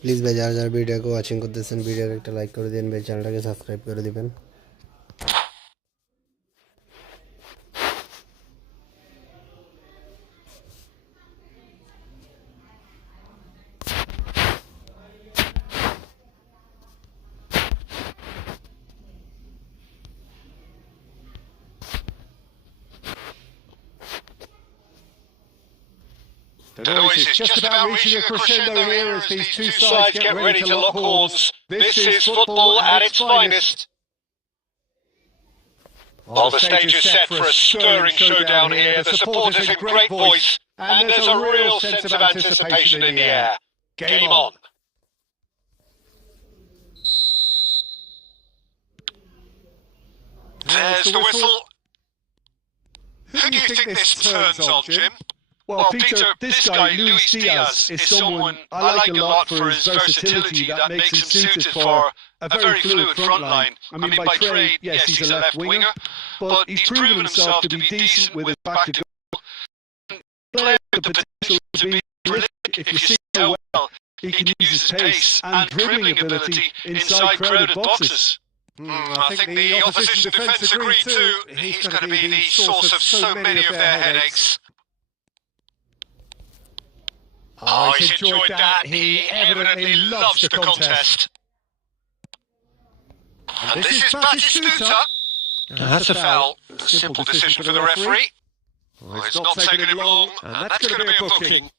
Please ভাই যারা যারা ভিডিওকে ওয়াচিং করতেছেন ভিডিওকে একটা লাইক করে দিন ভাই, চ্যানেলটাকে সাবস্ক্রাইব করে দিবেন। The noise is just about reaching a crescendo here as these two sides get ready to lock horns. This is football at its finest. While the stage is set for a stirring showdown here, the supporters in great voice, and there's a real sense of anticipation in the air. Game on. There's the whistle. Who do you think this turns on, Jim? Well, Peter, this guy, Luis Diaz, is someone I like a lot for his versatility that makes him suited for a very fluid front line. I mean, by trade, yes, he's a left winger, but he's proven himself to be decent with his back to goal. Player with the potential to be prolific if you see how well he can use his pace and dribbling ability inside crowded boxes. I think the opposition defence agree too. He's going to be the source of so many of their headaches. Oh, he's enjoyed that. He evidently loves the contest. And this is Batistuta. That's a foul. Simple decision for the referee. Well, it's not taking him long, and that's going to be a booking.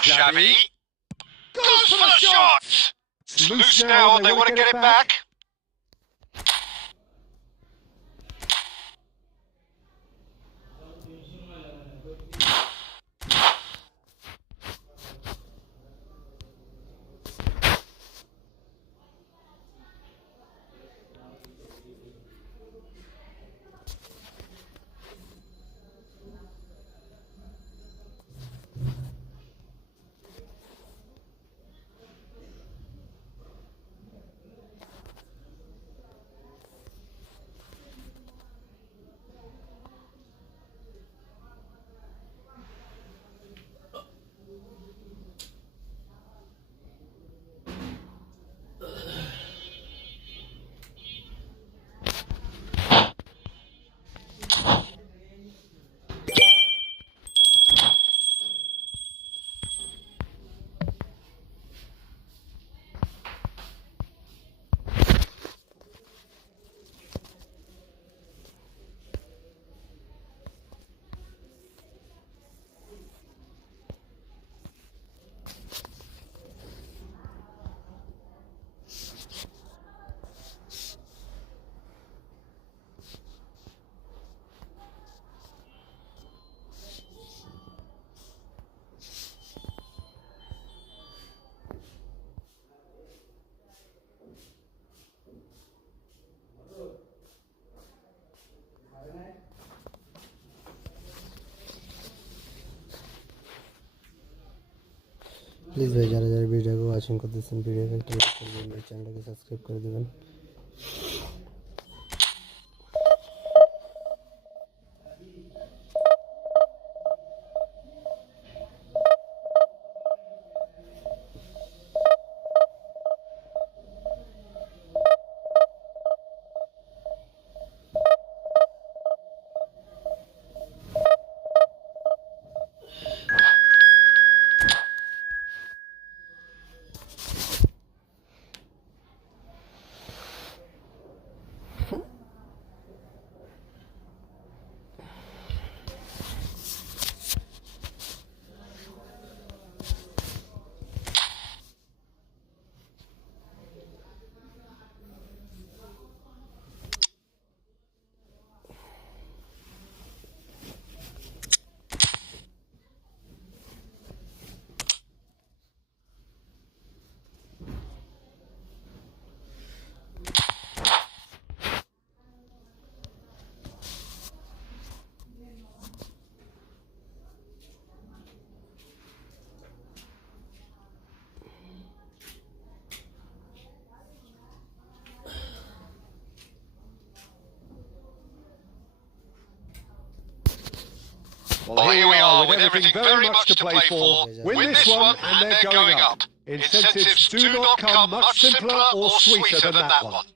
Xavi goes for the shot! It's loose now and they want to get it back. Please ভাই যারা যারা ভিডিওকে watching করতেছেন ভিডিওকে একটা like করে দিবেন, চ্যানেলটাকে সাবস্ক্রাইব করে দিবেন। Well, here we are with everything very much to play for. Win this one and they're going up. Incentives do not come much simpler or sweeter than that one.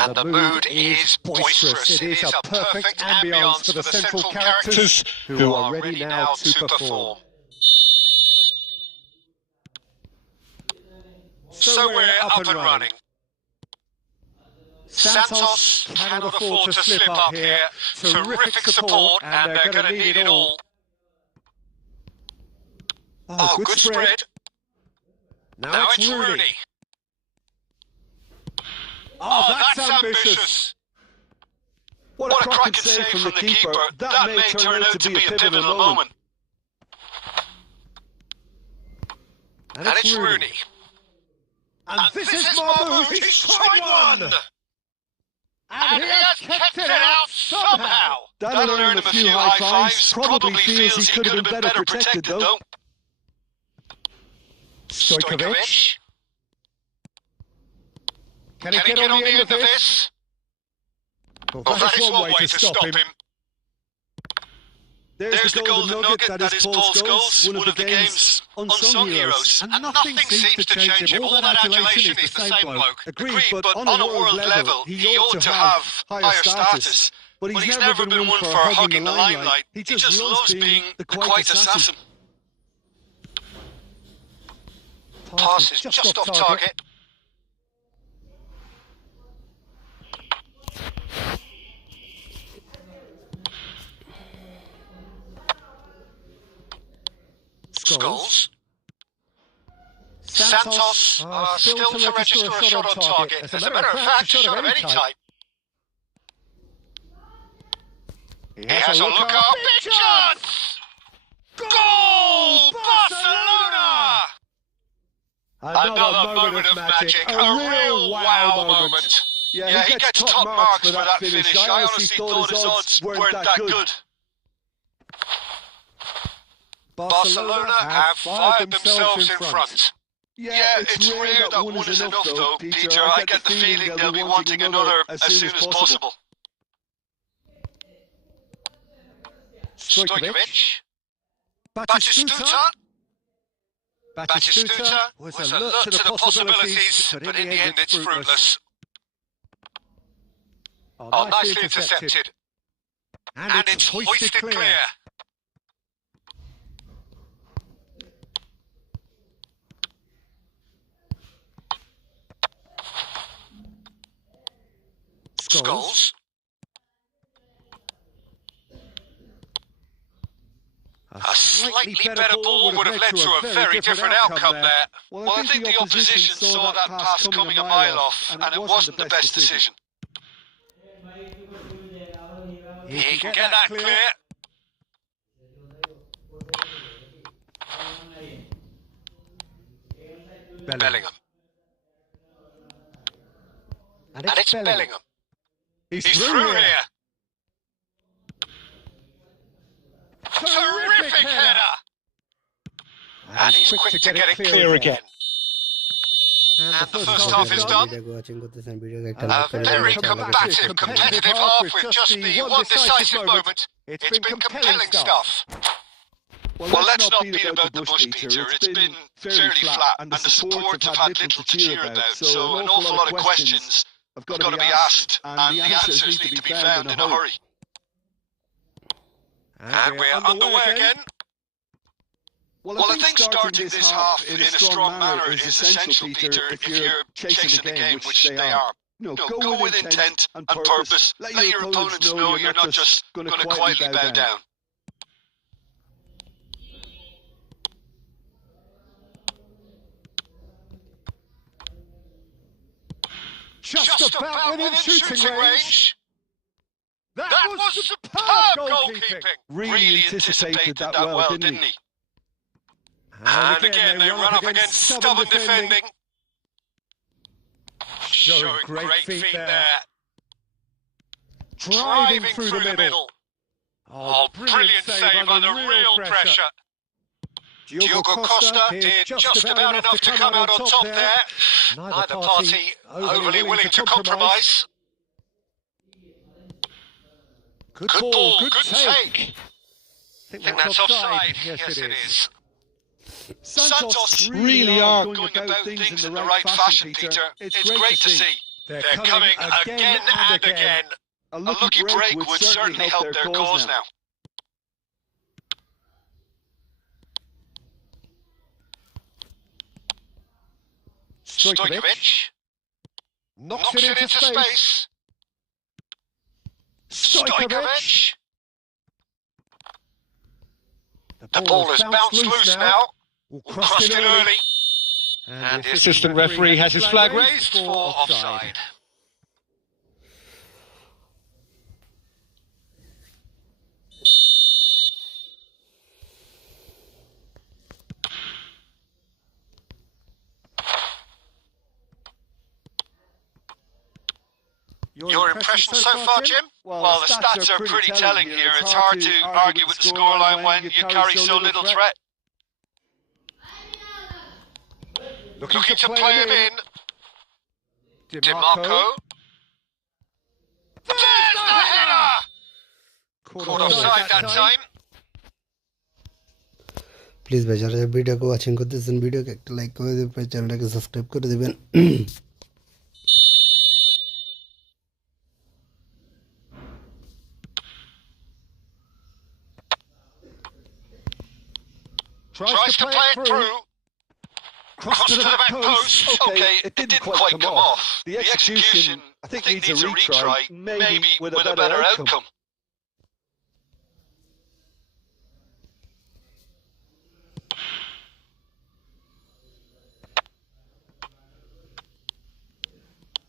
And the mood is boisterous. It is a perfect ambience for the central characters who are ready now to perform. So we're up and running. Santos cannot afford to slip up here. Terrific support, and they're going to need it all. Oh, good spread. Now it's Rooney. Oh, that's ambitious. What a cracking save from the keeper. That may turn out to be a pivotal moment. And it's Rooney. And this is Marmouth. He's tried one. And he has kept it out somehow. That'll earn him a few high fives. Probably feels he could have been better protected, though. Stojkovic. Can he get on the end of this? Well, that is one way to stop him. There's the golden nugget that is Paul's goals, one of the game's unsung heroes. And nothing seems to change him. All that adulation is the same bloke. Agreed, but on a world level, he ought to have higher status. But he's never been one for hugging the limelight. He just loves being the quiet assassin. Pass is just off target. Scholes. Santos still to register a shot on target. As a matter of fact, a shot of any type. He has a look up. Big chance! Goal! Barcelona! Another moment of magic. A real wow moment. Yeah, he gets top marks for that finish. I honestly thought his odds weren't that good. Barcelona have fired themselves in front. Yeah, it's rare that one is enough though, Peter. I get the feeling they'll be wanting another as soon as possible. Stojkovic. Batistuta. Batistuta was alert to the possibilities, but in the end it's fruitless. Oh, nicely intercepted. And it's hoisted clear. Scholes. A slightly better ball would have led to a very different outcome there. Well, I think the opposition saw that pass coming a mile off, and it wasn't the best decision. He can get that clear. Bellingham. And it's Bellingham. He's through here. Terrific header! And he's quick to get it clear again. And the first half is done. A very combative, competitive half with just the one decisive moment. It's been compelling stuff. Well, let's not beat about the bush, Peter. It's been fairly flat, and the support have had little to cheer about, so an awful lot of questions have got to be asked, and the answers need to be found in a hurry. And we're underway again. Well, I think starting this half in a strong manner is essential, Peter, if you're chasing the game, which they are. Go with intent and purpose. Let your opponents know you're not just going to quietly bow down. Just about within shooting range. That was superb goalkeeping. Really anticipated that well, didn't he? And again, they run up against stubborn defending. Showing great feet there. Driving through the middle. Oh, brilliant save under real pressure. Diogo Costa did just about enough to come out on top there. Neither party overly willing to compromise. Good ball, good take. I think that's offside. Yes, it is. Santos really are going about things in the right fashion, Peter. It's great to see. They're coming again and again. A lucky break would certainly help their cause now. Stojkovic. Knocks it into space. Stojkovic. The ball has bounced loose now. Crossed it early. And the assistant referee has his flag raised for offside. Your impression so far, Jim? Well, the stats are pretty telling here. It's hard to argue with the scoreline when you carry so little threat. Looking to play him in. DiMarco. There's the header! Caught offside that time. Please ভাই যারা ভিডিওকে watching করতেছেন ভিডিওকে একটা like করে দিবেন, চ্যানেলটাকে subscribe করে দিবেন। Tries to play it through. Cross to the back post. Okay, it didn't quite come off. The execution, I think, needs a retry, maybe with a better outcome.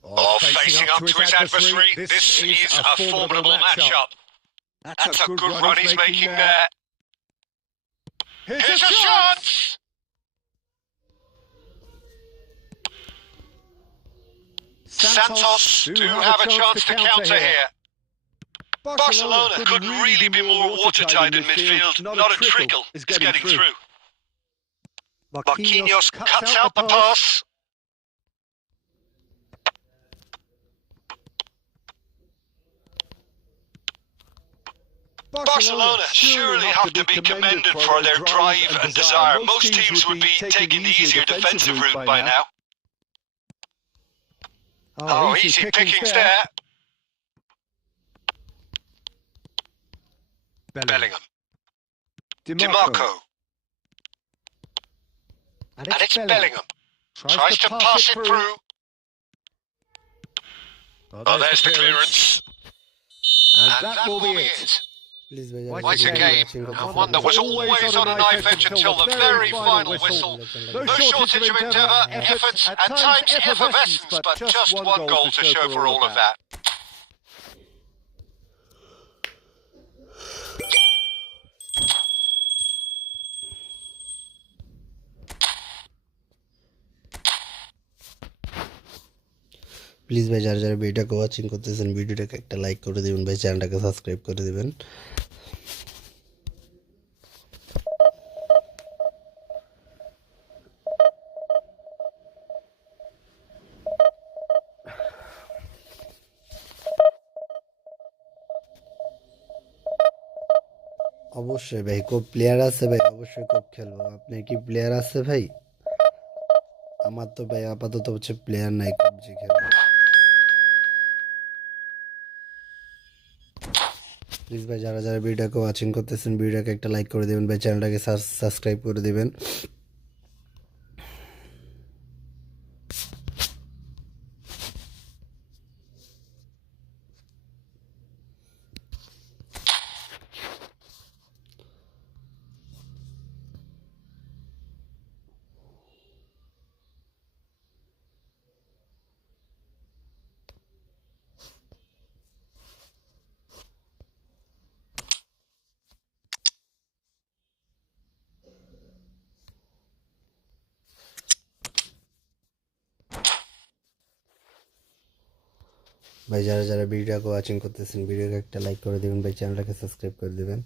Oh, facing up to his adversary. This is a formidable matchup. That's a good run he's making there. Here's a chance! Santos do have a chance to counter here. Barcelona couldn't really be more watertight in midfield. Not a trickle is getting through. Marquinhos cuts out the pass. Barcelona surely have to be commended for their drive and desire. Most teams would be taking the easier defensive route by now. Oh, easy pickings there. Bellingham. DiMarco. And it's Bellingham. Tries to pass it through. Oh, there's the clearance. And that will be it. Quite a game, and one that was always on a knife edge until the very final whistle. No shortage of endeavour, efforts, at times effervescence, but just one goal to show for all of that. Please ভাই যারা যারা ভিডিওটাকে watching করতেছেন ভিডিওটাকে একটা like করে দিবেন ভাই, চ্যানেলটাকে সাবস্ক্রাইব করে দিবেন। অবশ্যই ভাই খুব প্লেয়ার আছে ভাই, অবশ্যই খুব খেলবো। আপনার কি প্লেয়ার আছে ভাই? আমার তো ভাই আপাতত হচ্ছে প্লেয়ার নাই PUBG খেলবো। প্লিজ ভাই যারা যারা ভিডিওকে ওয়াচিং করতেছেন ভিডিওকে একটা লাইক করে দেবেন ভাই, চ্যানেলটাকে সাবস্ক্রাইব করে দেবেন। ভাই যারা যারা ভিডিওকে ওয়াচিং করতেছেন ভিডিওকে একটা লাইক করে দেবেন ভাই, চ্যানেলটাকে সাবস্ক্রাইব করে দেবেন।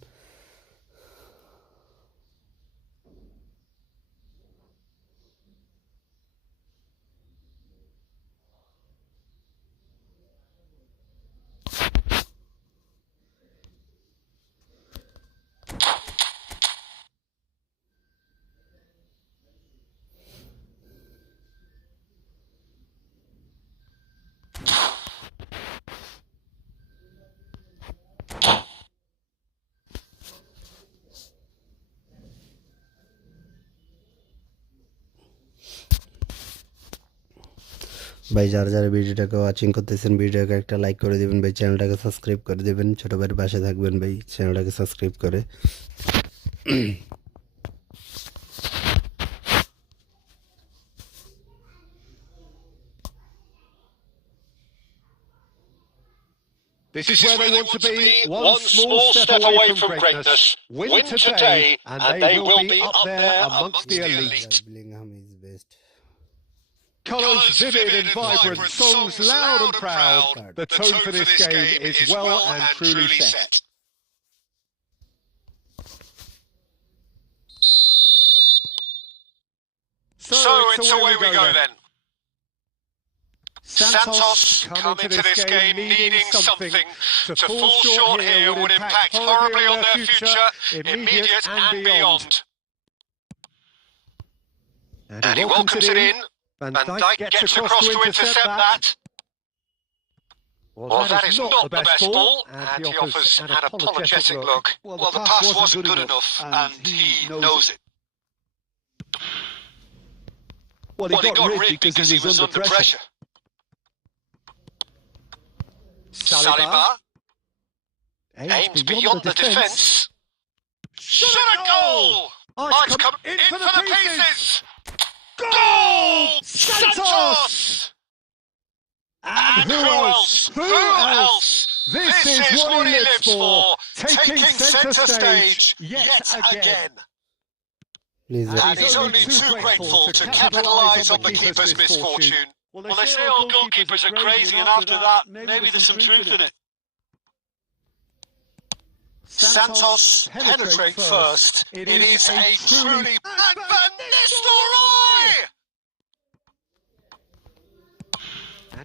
ভাই যারা যারা ভিডিওটাকে ওয়াচিং করতেছেন ভিডিওকে একটা লাইক করে দিবেন ভাই, চ্যানেলটাকে সাবস্ক্রাইব করে দিবেন, ছোট ভাইয়ের পাশে থাকবেন ভাই চ্যানেলটাকে সাবস্ক্রাইব করে। This is where they want to be, one small step away from greatness. Win today, and they will be up there amongst the elite. Bellingham is best. Colours vivid and vibrant, songs loud and proud. The tone for this game is well and truly set. So it's away we go then. Santos come into this game needing something. To fall short here would impact horribly on their future, immediate and beyond. And he welcomes it in. Van Dijk gets across to intercept that. Well, that is not the best ball, and he offers an apologetic look. Well, the pass wasn't good enough, and he knows it. Well, he got rigged because he was under pressure. Saliba aims beyond the defence. Shot a goal! Oh, it's come in for the pieces! Goal! Santos! And who else? Who else? This is what he lives for, taking centre stage yet again. And he's only too grateful to capitalise on the keeper's misfortune. Well, they say all goalkeepers are crazy, and after that, maybe there's some truth in it. Santos penetrate first. It is a truly... And Van Nistelrooy!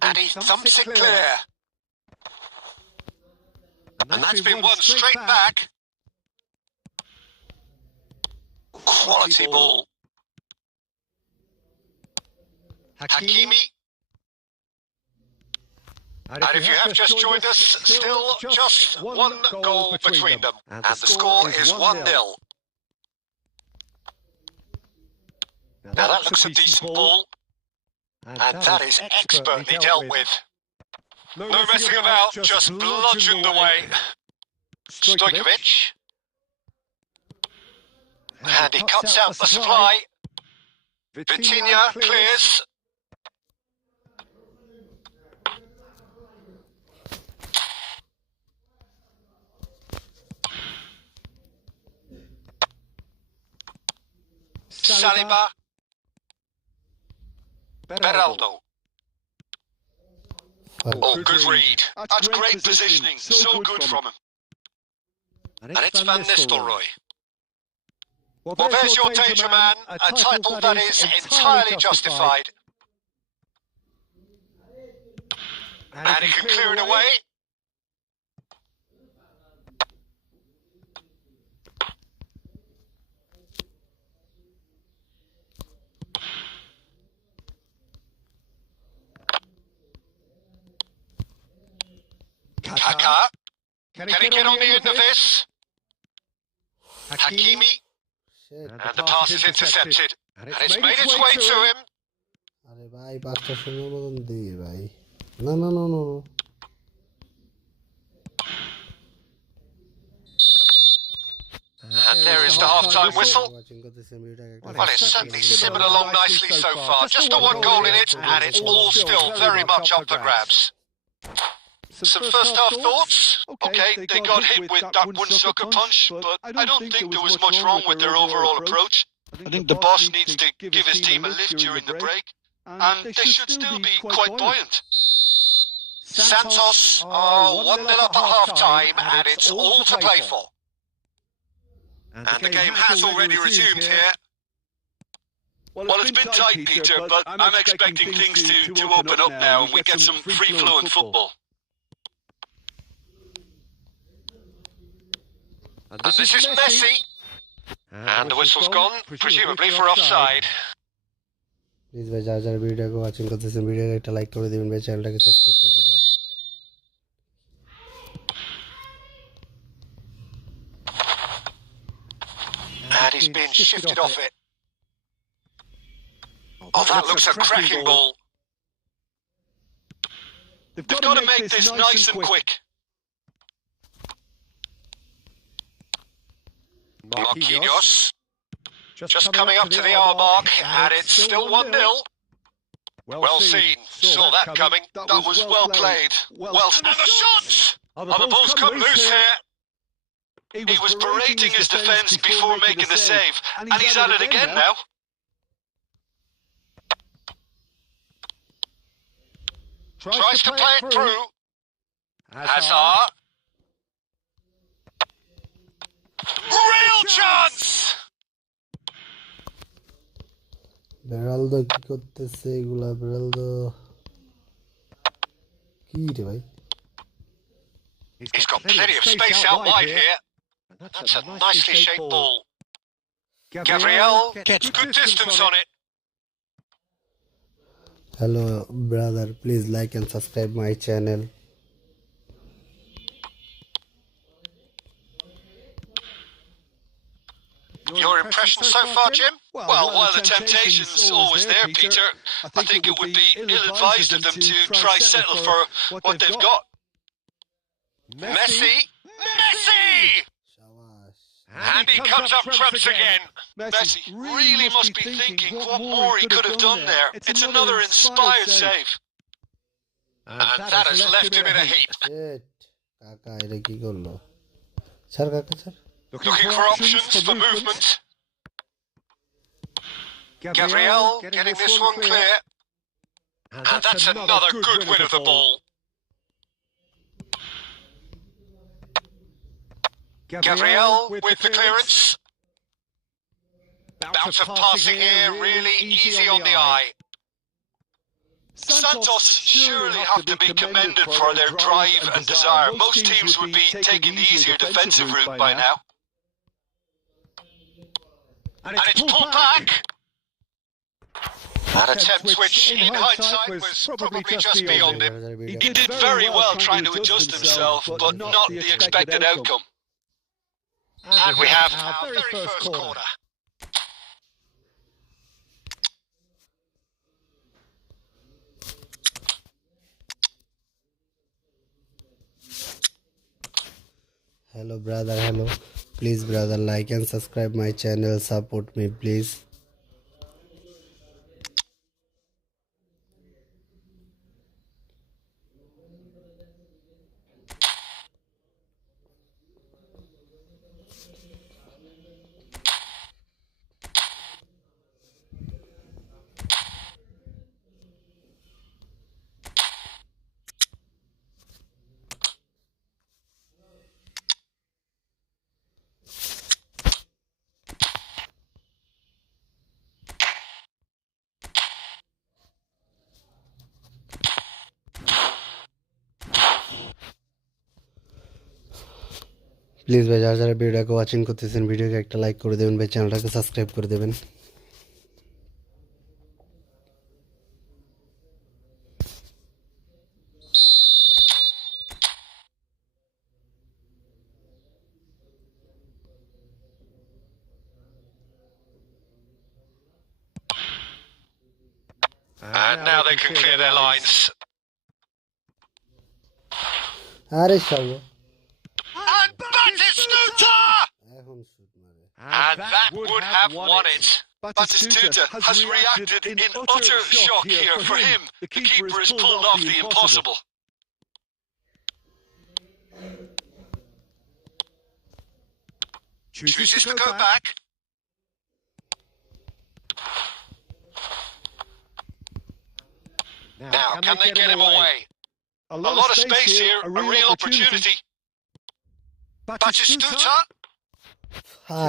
And he thumps it clear. And that's been won straight back. Quality ball. Hakimi. And if you have just joined us, still just one goal between them. And the score is 1-0. Now that looks a decent ball. And that is expertly dealt with. No messing about, just bludgeoned away. Stojkovic. And he cuts out the supply. Vitinha clears. Saliba. Beraldo. Oh, good read. That's great positioning. So good from him. And it's Van Nistelrooy. Well, there's your danger man, a title that is entirely justified. And he can clear it away. Kaka. Can he get on the end of this? Hakimi. And the pass is intercepted. And it's made its way to him. আরে ভাই পাঁচটা সময় মতন দিয়ে ভাই, না না না না। And there is the half-time whistle. Well, it's certainly simmered along nicely so far. Just the one goal in it, and it's all still very much up for grabs. Some first-half thoughts? Okay, they got hit with that one sucker punch, but I don't think there was much wrong with their overall approach. I think the boss needs to give his team a lift during the break, and they should still be quite buoyant. Santos are 1-0 up at half-time, and it's all to play for. And the game has already resumed here. Well, it's been tight, Peter, but I'm expecting things to open up now, and we get some free-flowing football. And this is Messi. And the whistle's gone, presumably for offside. Please ভাই যারা যারা ভিডিওকে watching করতেছেন ভিডিওকে একটা like করে দিবেন ভাই, চ্যানেলটাকে সাবস্ক্রাইব করে দিবেন। And he's been shifted off it. Oh, that looks a cracking ball. They've got to make this nice and quick. Marquinhos. Just coming up to the hour mark, and it's still 1-0. Well seen. Saw that coming. That was well played. Well, and the shots! And the ball's come loose here. He was berating his defence before making the save, and he's at it again now. Tries to play it through. Hazard. Real chance! Beraldo কি করতেছে এগুলা Beraldo কি রে ভাই He's got plenty of space out wide here. That's a nicely shaped ball. Gabriel gets good distance on it. Hello brother, please like and subscribe my channel. Your impression so far, Jim? Well, while the temptation's always there, Peter, I think it would be ill-advised of them to try settle for what they've got. Messi! Messi! And he comes up trumps again. Messi really must be thinking what more he could have done there. It's another inspired save. And that has left him in a heap. কাকা এটা কি করলো sir কাকা sir Looking for options for movement. Gabriel getting this one clear. And that's another good win of the ball. Gabriel with the clearance. Bounce of passing here, really easy on the eye. Santos surely have to be commended for their drive and desire. Most teams would be taking the easier defensive route by now. And it's pulled back. That attempt, which in hindsight was probably just beyond him. He did very well trying to adjust himself, but not the expected outcome. And we have our very first quarter. hello brother, hello, please brother like and subscribe my channel, support me please. Please ভাই যারা যারা ভিডিওটাকে watching করতেছেন ভিডিওকে একটা like করে দেবেন ভাই, চ্যানেলটাকে সাবস্ক্রাইব করে দেবেন। And now they can clear their lines. আরে শালা And Batistuta! এখন শুট মারে। And that would have won it. Batistuta has reacted in utter shock here. For him, the keeper has pulled off the impossible. Chooses to go back. Now, can they get him away? A lot of space here, a real opportunity. Batistuta?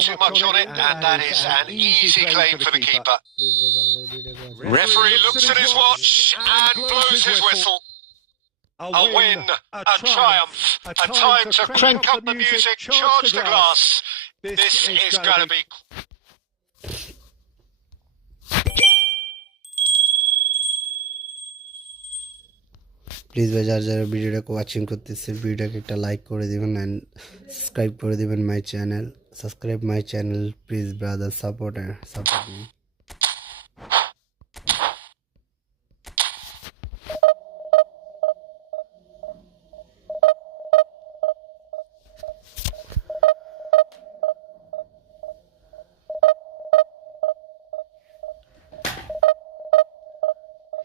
Too much on it, and that is an easy claim for the keeper. Referee looks at his watch and blows his whistle. A win, a triumph, a time to crank up the music, charge the glass. This is going to be... please ভাই যারা যারা ভিডিওটাকে watching করতেছে ভিডিওটাকে একটা like করে দিবেন and subscribe করে দিবেন my channel, subscribe my channel please brother, support me.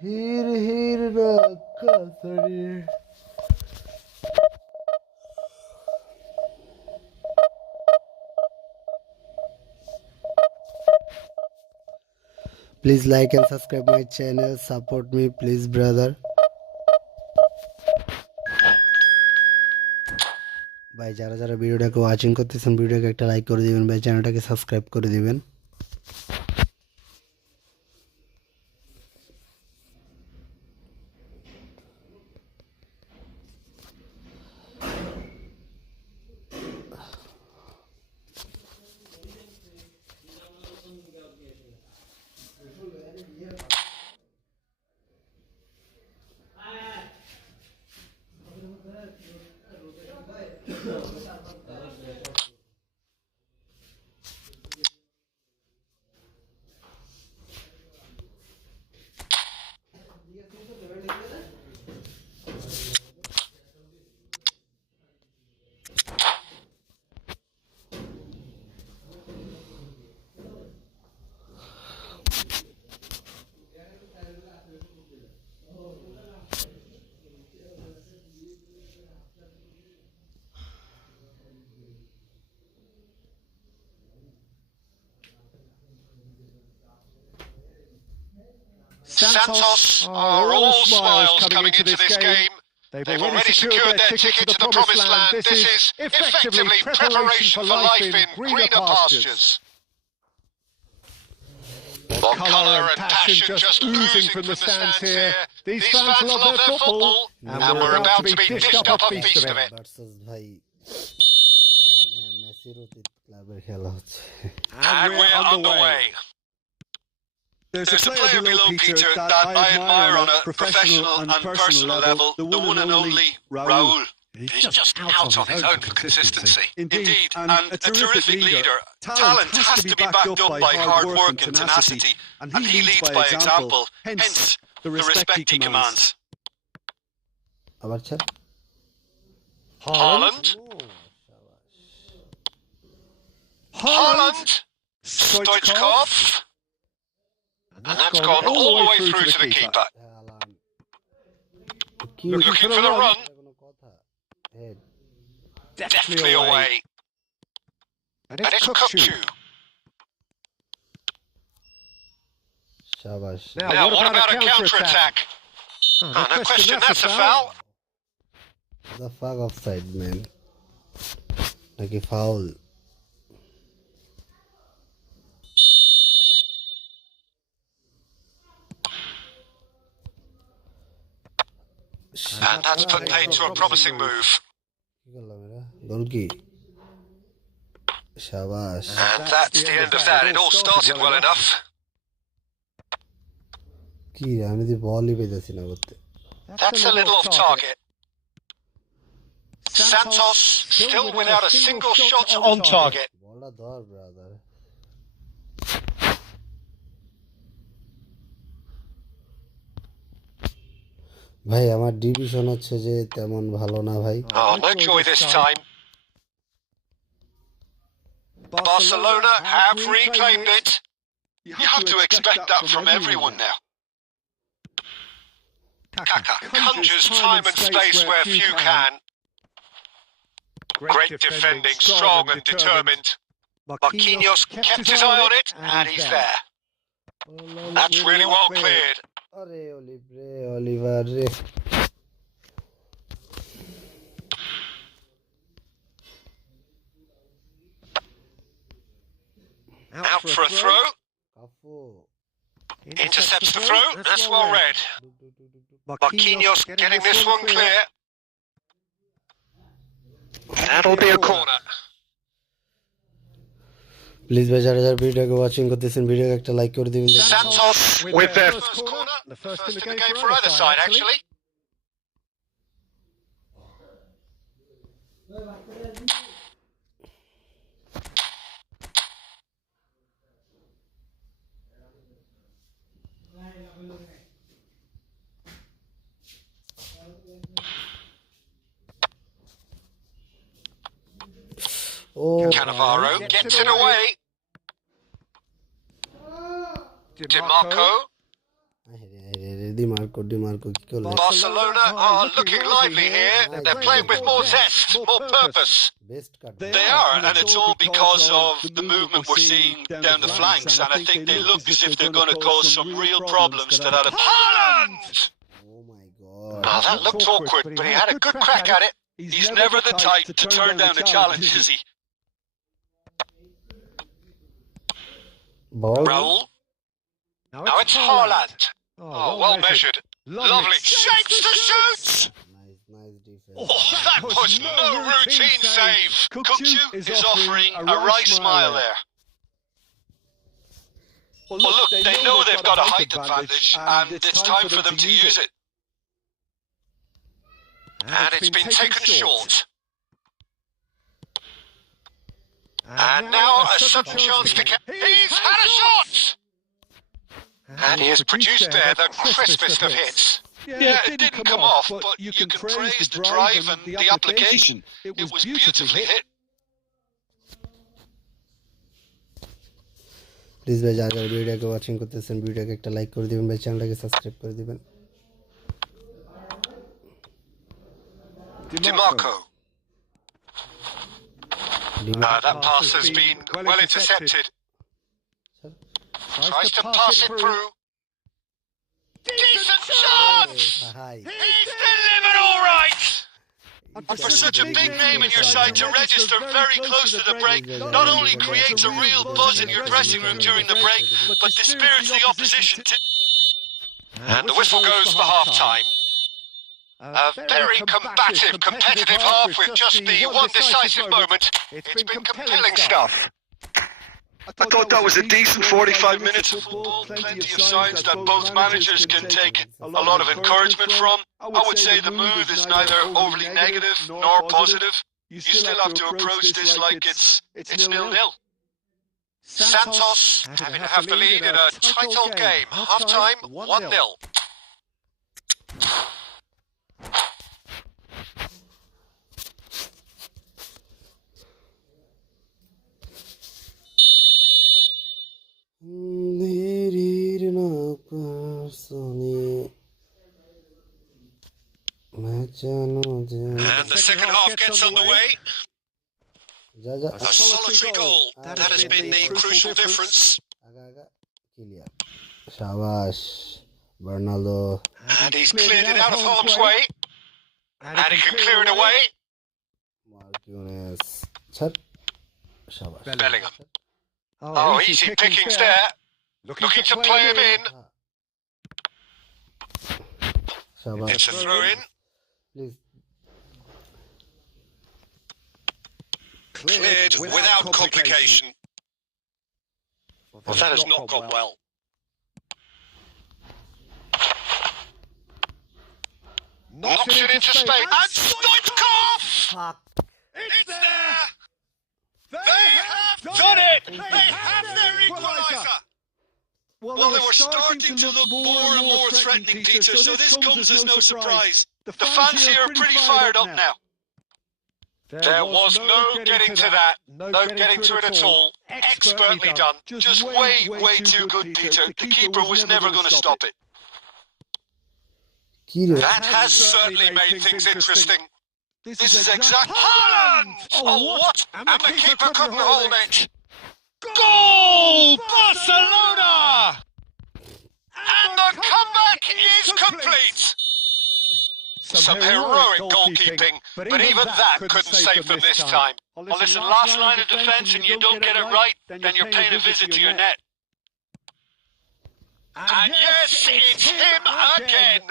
Here Rakasari. Please like and subscribe my channel. Support me, please, brother. ভাই যারা যারা ভিডিওটাকে ওয়াচিং করতেছেন ভিডিওকে একটা লাইক করে দিবেন ভাই, চ্যানেলটাকে সাবস্ক্রাইব করে দিবেন। Santos are all smiles coming into this game. They've already secured their ticket to the promised land. This is effectively preparation for life in greener pastures. Colour and passion just oozing from the stands here. These fans love their football, and we're about to be dished up a feast of it. And we're on the way. There's a player below Peter that I admire on a professional and personal level, the one and only Raul. He's just out on his own consistency. Indeed, and a terrific leader. Talent has to be backed up by hard work and tenacity, and he leads by example, hence the respect he commands. Haaland. Haaland. Stoichkov. And that's gone all the way through to the keeper. Looking for the run. Deftly away. And it's Kukchu. Now, what about a counter-attack? Oh, no question, that's a foul. The fuck offside, man. Like a foul. And that's put paid to a promising move. And that's the end of that. It all started well enough. That's a little off target. Santos still without a single shot on target. ভাই আমার division হচ্ছে যে তেমন ভালো না ভাই। Oh, no joy this time. Barcelona have reclaimed it. You have to expect that from everyone now. Kaka conjures time and space where few can. Great defending, strong and determined. Marquinhos kept his eye on it, and he's there. That's really well cleared. Oliver. Out for a throw. Intercepts the throw. That's well read. Marquinhos getting this one clear. That'll be a corner. Please ভাই যারা যারা ভিডিওকে watching করতেছেন ভিডিওকে একটা like করে দিবেন। Santos with their first corner. The first in the game for either side, actually. Cannavaro gets it away. DiMarco. Di Marco কি করলে? Barcelona are looking lively here. They're playing with more zest, more purpose. Best card. They are, and it's all because of the movement we're seeing down the flanks, and I think they look as if they're going to cause some real problems to that. Haaland! Oh my god. Oh, that looked awkward, but he had a good crack at it. He's never the type to turn down a challenge, is he? Ball. Raul? Now it's Haaland. Oh, well measured. Lovely. Shapes to shoot! Nice defense. Oh, that was no routine save. Kukcu is offering a wry smile there. Well, look, they know they've got a height advantage, and it's time for them to use it. And it's been taken short. And now a sudden chance to get... He's had a shot! And he has produced there the crispest of hits. Yeah, it didn't come off, but you can praise the drive and the application. It was beautifully hit. Please ভাই যারা যারা ভিডিওটাকে watching করতেছেন ভিডিওটাকে একটা like করে দিবেন ভাই চ্যানেলটাকে সাবস্ক্রাইব করে দিবেন DiMarco. That pass has been well intercepted. Tries to pass it through. Decent chance! He's delivered all right! And for such a big name in your side to register very close to the break not only creates a real buzz in your dressing room during the break, but dispirits the opposition too. And the whistle goes for half-time. A very combative, competitive half with just the one decisive moment. It's been compelling stuff. I thought that was a decent 45 minutes of football. Plenty of signs that both managers can take a lot of encouragement from. I would say the mood is neither overly negative nor positive. You still have to approach this like it's 0-0. Santos having half the lead in a tight old game. Half-time, 1-0. And the second half gets underway. A solitary goal. That has been the crucial difference. Shabash. Bernardo. And he's cleared it out of harm's way. And he can clear it away. Marquinhos. Shabash. Bellingham. Oh, easy pickings there. Looking to play him in. Shabash. It's a throw in. Please. Cleared without complication. Well, that has not gone well. Knocks it into space. And Stoichkov! It's there! They have done it! They have their equaliser! Well, they were starting to look more and more threatening, Peter, so this comes as no surprise. The fans here are pretty fired up now. There was no getting to that. No getting to it at all. Expertly done. Just way too good, Peter. The keeper was never going to stop it. That has certainly made things interesting. This is exactly... Haaland! Oh, what? And the keeper couldn't hold it. Goal! Barcelona! And the comeback is complete. Some heroic goalkeeping, but even that couldn't save them this time. Well, listen, last line of defence and you don't get it right, then you're paying a visit to your net. And yes, it's him again.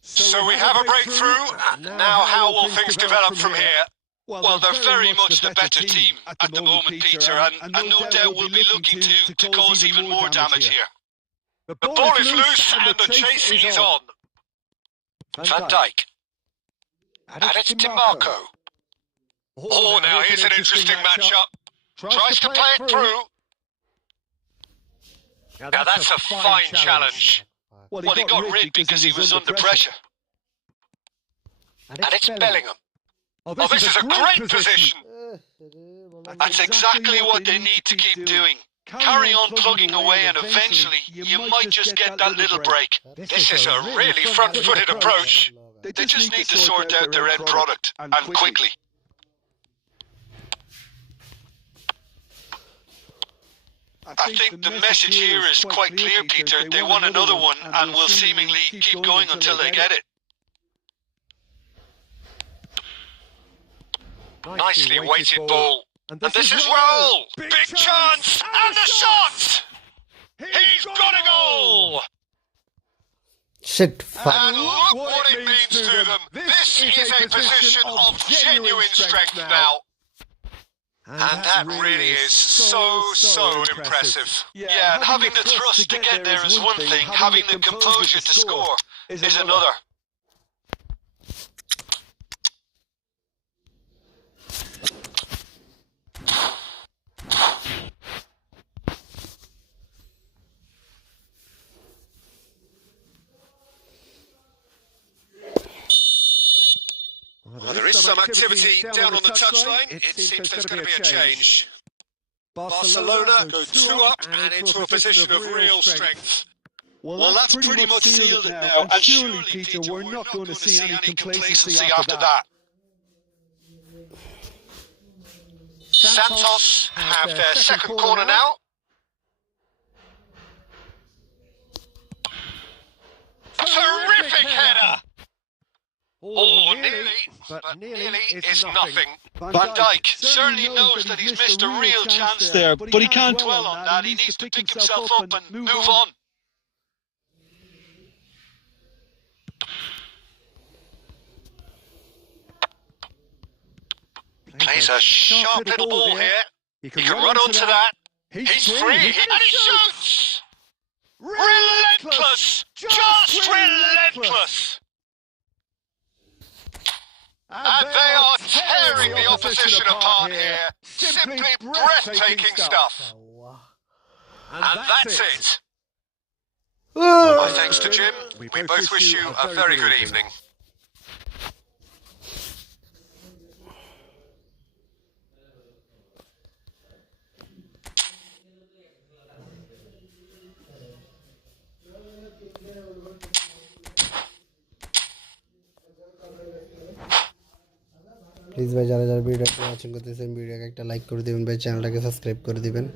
So we have a breakthrough. Now how will things develop from here? Well, they're very much the better team at the moment, Peter, and no doubt will be looking to cause even more damage here. The ball is loose and the chase is on. Van Dijk. And it's DiMarco. Oh, now here's an interesting matchup. Tries to play it through. Now that's a fine challenge. Well, he got rigged because he was under pressure. And it's Bellingham. Oh, this is a great position. That's exactly what they need to keep doing. carry on plugging away, and eventually you might just get that little break. This is a really front-footed approach. They just need to sort out their end product, and quickly. I think the message here is quite clear, Peter. They want another one and will seemingly keep going until they get it. Nicely weighted ball. And this is well! Big chance! And the shot! He's got a goal! Shit, fuck. And look what it means to them. This is a position of genuine strength now. And that really is so impressive. Yeah, and having the trust to get there is one thing, having the composure to score is another. Well, there is some activity down on the touchline. It seems there's going to be a change. Barcelona go 2 up and into a position of real strength. Well, that's pretty much sealed it now. And surely, Peter, we're not going to see any complacency after that. Santos have their second corner now. Terrific header! Oh, nearly, but nearly is nothing. Van Dijk certainly knows that he's missed a real chance there, but he can't dwell on that. He needs to pick himself up and move on. Plays a sharp little ball here. He can run onto that. He's free, and he shoots! Relentless! Just relentless! And they are tearing the opposition apart here. Simply breathtaking stuff. And that's it. My thanks to Jim. We both wish you a very good evening. Please ভাই যারা যারা ভিডিওটা watching করতেছেন ভিডিওকে একটা like করে দিবেন ভাই, চ্যানেলটাকে সাবস্ক্রাইব করে দিবেন।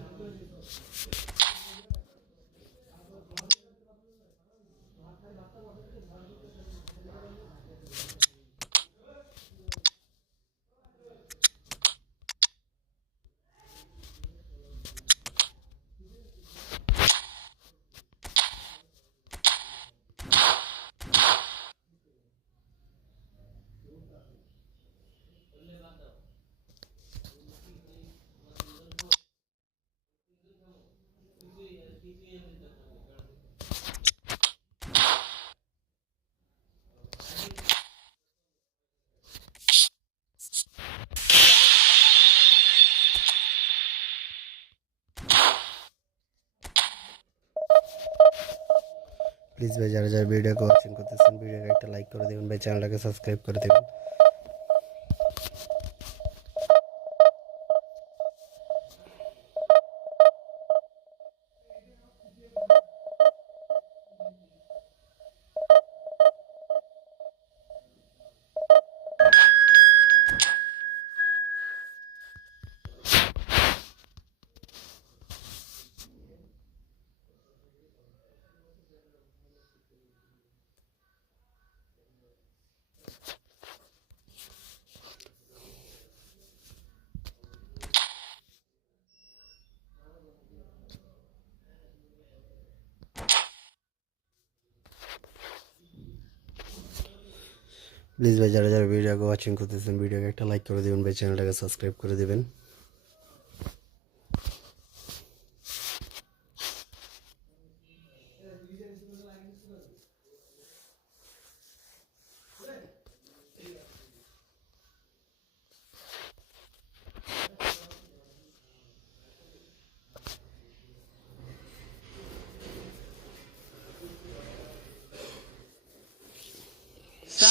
প্লিজ ভাই যারা যারা ভিডিওকে ওয়াচিং করতেছেন ভিডিওকে একটা লাইক করে দিবেন ভাই, চ্যানেলটাকে সাবস্ক্রাইব করে দিবেন। প্লিজ ভাই যারা যারা ভিডিওকে ওয়াচিং করতেছেন ভিডিওকে একটা লাইক করে দিবেন ভাই, চ্যানেলটাকে সাবস্ক্রাইব করে দিবেন।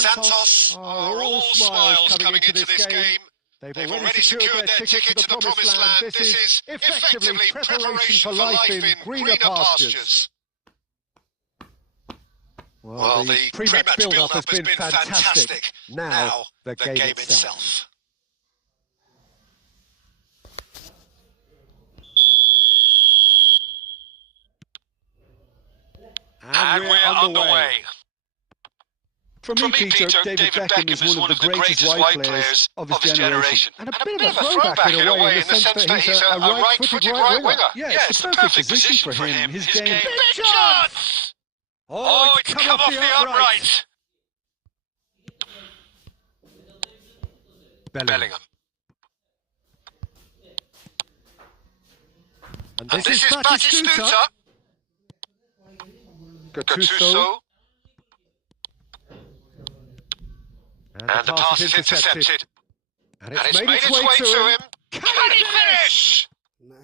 Santos are all smiles coming into this game. They've already secured their ticket to the promised land. This is effectively preparation for life in greener pastures. Well, the pre-match build-up has been fantastic. Now, the game itself. And we're underway. For me, Peter, David Beckham is one of the greatest wide players of his generation. And a bit of a throwback in a way, in the sense that he's a right-footed right winger. Yeah, it's the perfect position for him. His game... Big chance! Oh, it's come off the upright. Bellingham. And this is Batistuta. Gattuso. And the pass is intercepted. And it's made its way to him. Can he finish?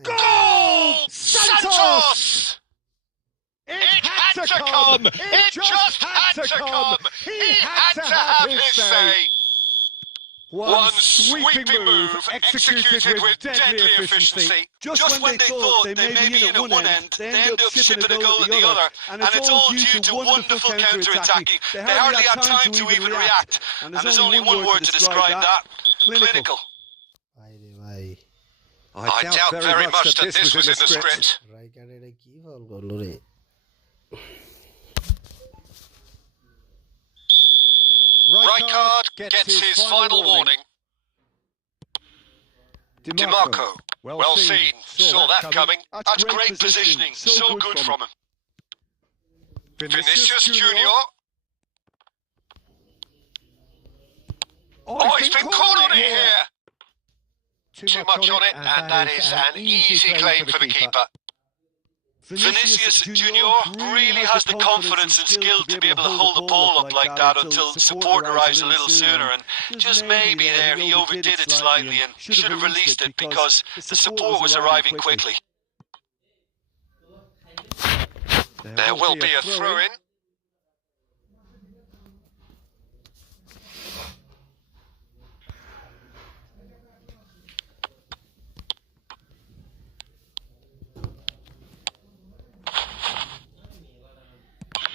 Goal! Santos! It had to come! It just had to come! He had to have his say! One sweeping move, executed with deadly efficiency. Just when they thought they may be in at one end, they end up shipping a goal at the other. And it's all due to wonderful counter-attacking. They hardly had time to even react. And there's only one word to describe that. Clinical. I doubt very much that this was in the script. Rijkaard gets his final warning. DiMarco, well seen, saw that coming. That's great positioning, so good from him. Vinicius Junior. Oh, he's been caught on it here. Too much on it, and that is an easy claim for the keeper. Vinicius Junior really has the confidence and skill to be able to hold the ball up like that until support arrives a little sooner, and just maybe there he overdid it slightly and should have released it because the support was arriving quickly. There will be a throw-in.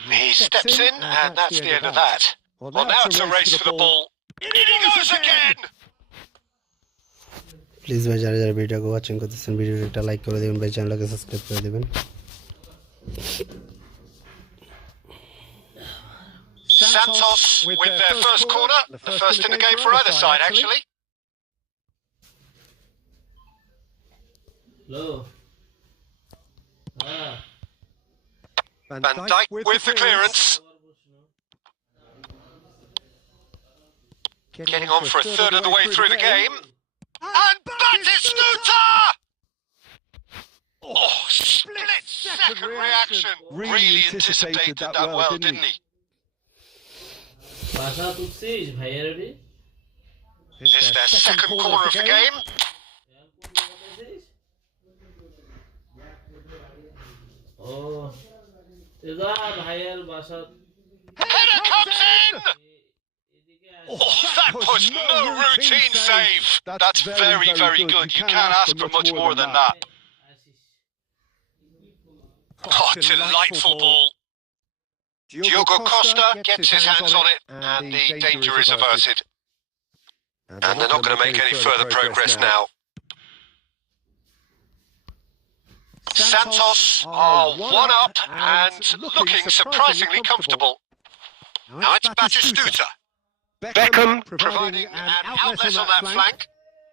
He steps in, and that's the end of that. Well, now it's a race for the ball. In he goes again! Please ভাই যারা যারা ভিডিওকে watching করতেছেন ভিডিওটা একটা like করে দিবেন ভাই, চ্যানেলটাকে সাবস্ক্রাইব করে দিবেন। Santos with their first corner, the first in the game for either side actually. Hello. Van Dijk with the clearance. Getting on for a third of the way through the game. And Batistuta! Oh, split-second reaction. Really anticipated that well, didn't he? It's their second corner of the game. Header comes in! Oh, that was no routine save. That's very, very good. You can't ask for much more than that. Oh, delightful ball. Diogo Costa gets his hands on it, and the danger is averted. And they're not going to make any further progress now. Santos are one up and looking surprisingly comfortable. Now it's Batistuta. Beckham providing an outlet on that flank.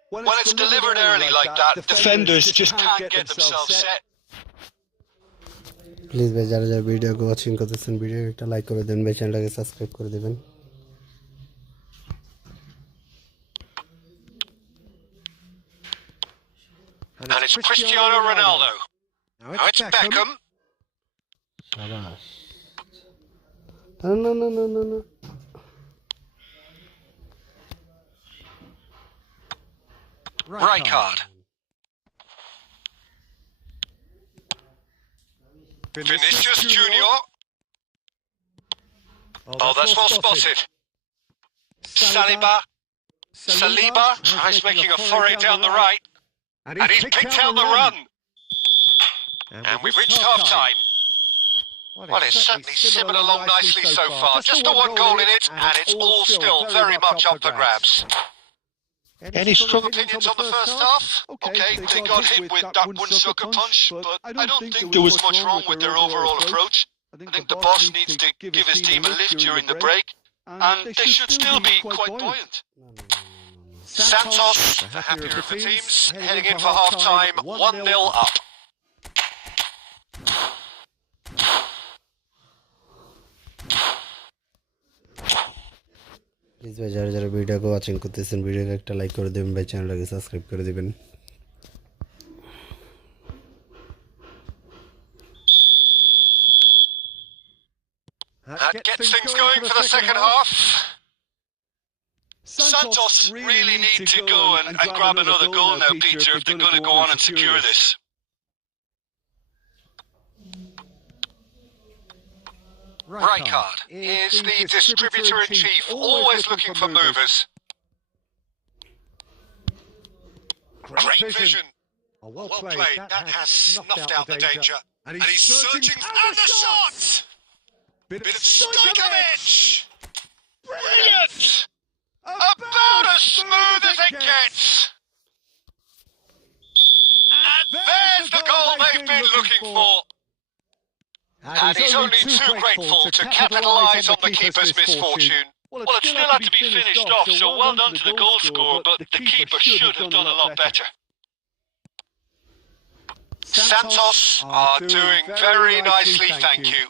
When it's delivered early like that, defenders just can't get themselves set. Please ভাই যারা যারা ভিডিওকে watching করতেছেন ভিডিওকে একটা like করে দেন ভাই, চ্যানেলটাকে সাবস্ক্রাইব করে দিবেন। And it's Cristiano Ronaldo. Now it's Beckham. শাবাশ। না না না না না। Rijkaard. Vinicius Junior. Oh, that's well spotted. Saliba. Saliba tries making a foray down the right. And he's picked out the run. And we've reached half-time. Well, it's certainly simmered along nicely so far. Just the one goal in it, and it's all still very much up for grabs. Any strong opinions on the first half? Okay, they got hit with that one-sucker punch, but I don't think there was much wrong with their overall approach. I think the boss needs to give his team a lift during the break, and they should still be quite buoyant. Santos, the happier of the teams, heading in for half-time, 1-0 up. Please ভাই যারা যারা ভিডিওকে watching করতেছেন ভিডিওকে একটা like করে দেবেন ভাই, চ্যানেলটাকে সাবস্ক্রাইব করে দেবেন। That gets things going for the second half. Santos really need to go and grab another goal now, Peter, if they're going to go on and secure this. Rijkaard is the distributor-in-chief, always looking for movers. Great vision. Well played. That has snuffed out the danger. And he's searching. And the shot! Bit of Stojkovic! Brilliant! About as smooth as it gets. And there's the goal they've been looking for. And he's only too grateful to capitalise on the keeper's misfortune. Well, it still had to be finished off, so well done to the goal scorer, but the keeper should have done a lot better. Santos are doing very nicely, thank you.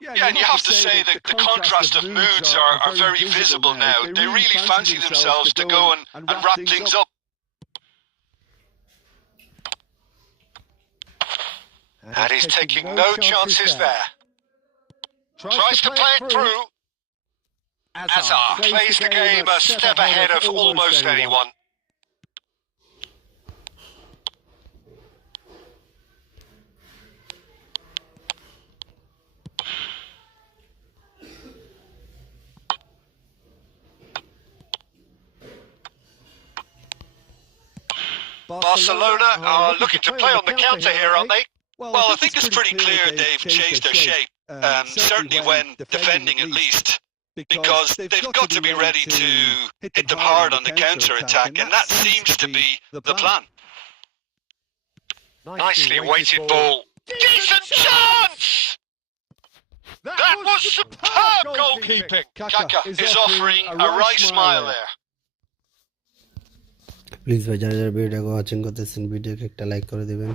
Yeah, and you have to say that the contrast of moods are very visible now. They really fancy themselves to go and wrap things up. And he's taking no chances there. Tries to play it through. Hazard plays the game a step ahead of almost anyone. Barcelona are looking to play on the counter here, aren't they? Well, I think it's pretty clear they've changed their shape, certainly when defending at least, because they've got to be ready to hit them hard on the counter-attack, and that seems to be the plan. Nicely weighted ball. Decent chance! That was superb goalkeeping. Kaka is offering a right smile there. Please ভাই যারা যারা ভিডিওকে watching করতেছেন ভিডিওকে একটা like করে দেবেন।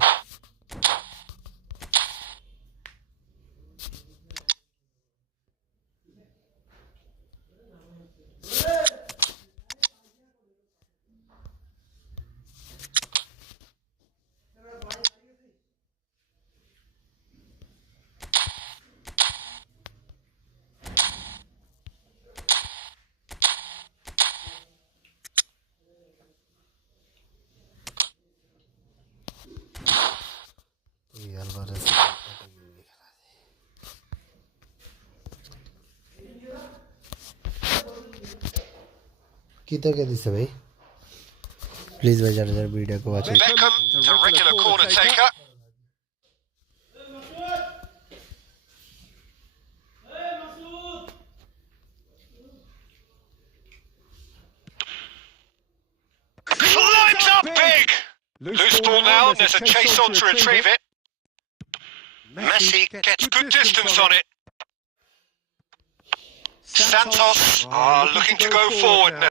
কি তোকে দিছে ভাই? প্লিজ ভাই যারা যারা ভিডিওকে watching Beckham, the regular corner taker. Climbs up big. Loose ball now, and there's a chase on to retrieve it. Messi gets good distance on it. Santos are looking to go forward now.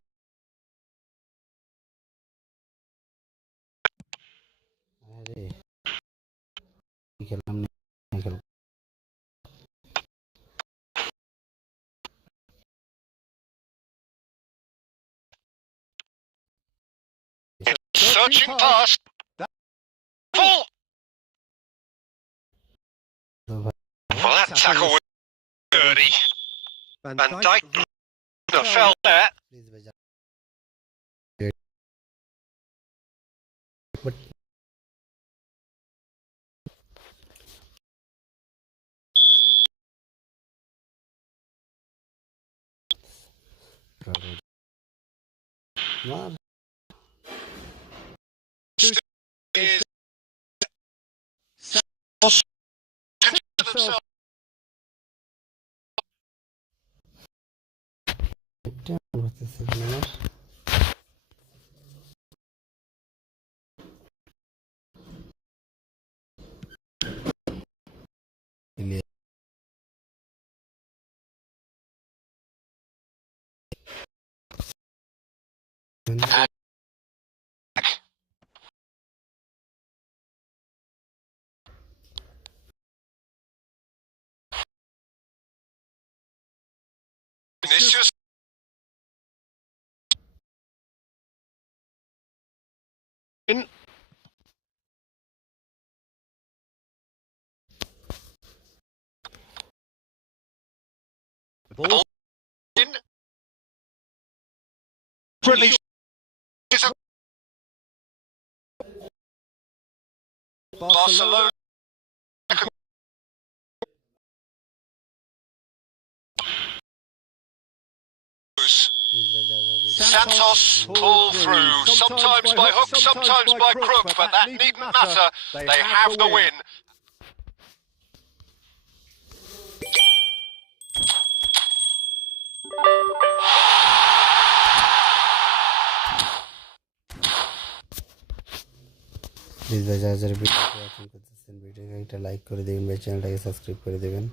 Searching past. Full. Well, that tackle was dirty. Van Dijk fell there. মার Is themselves. এটা করতেছে আমার It's just in. Ball. In. Bradley is a Barcelona. Santos pull through, sometimes by hook, sometimes by crook, but that needn't matter. They have the win. Please ভাই যারা যারা ভিডিওটা watching করতেছেন ভিডিওকে একটা লাইক করে দেবেন ভাই, চ্যানেলটাকে সাবস্ক্রাইব করে দেবেন।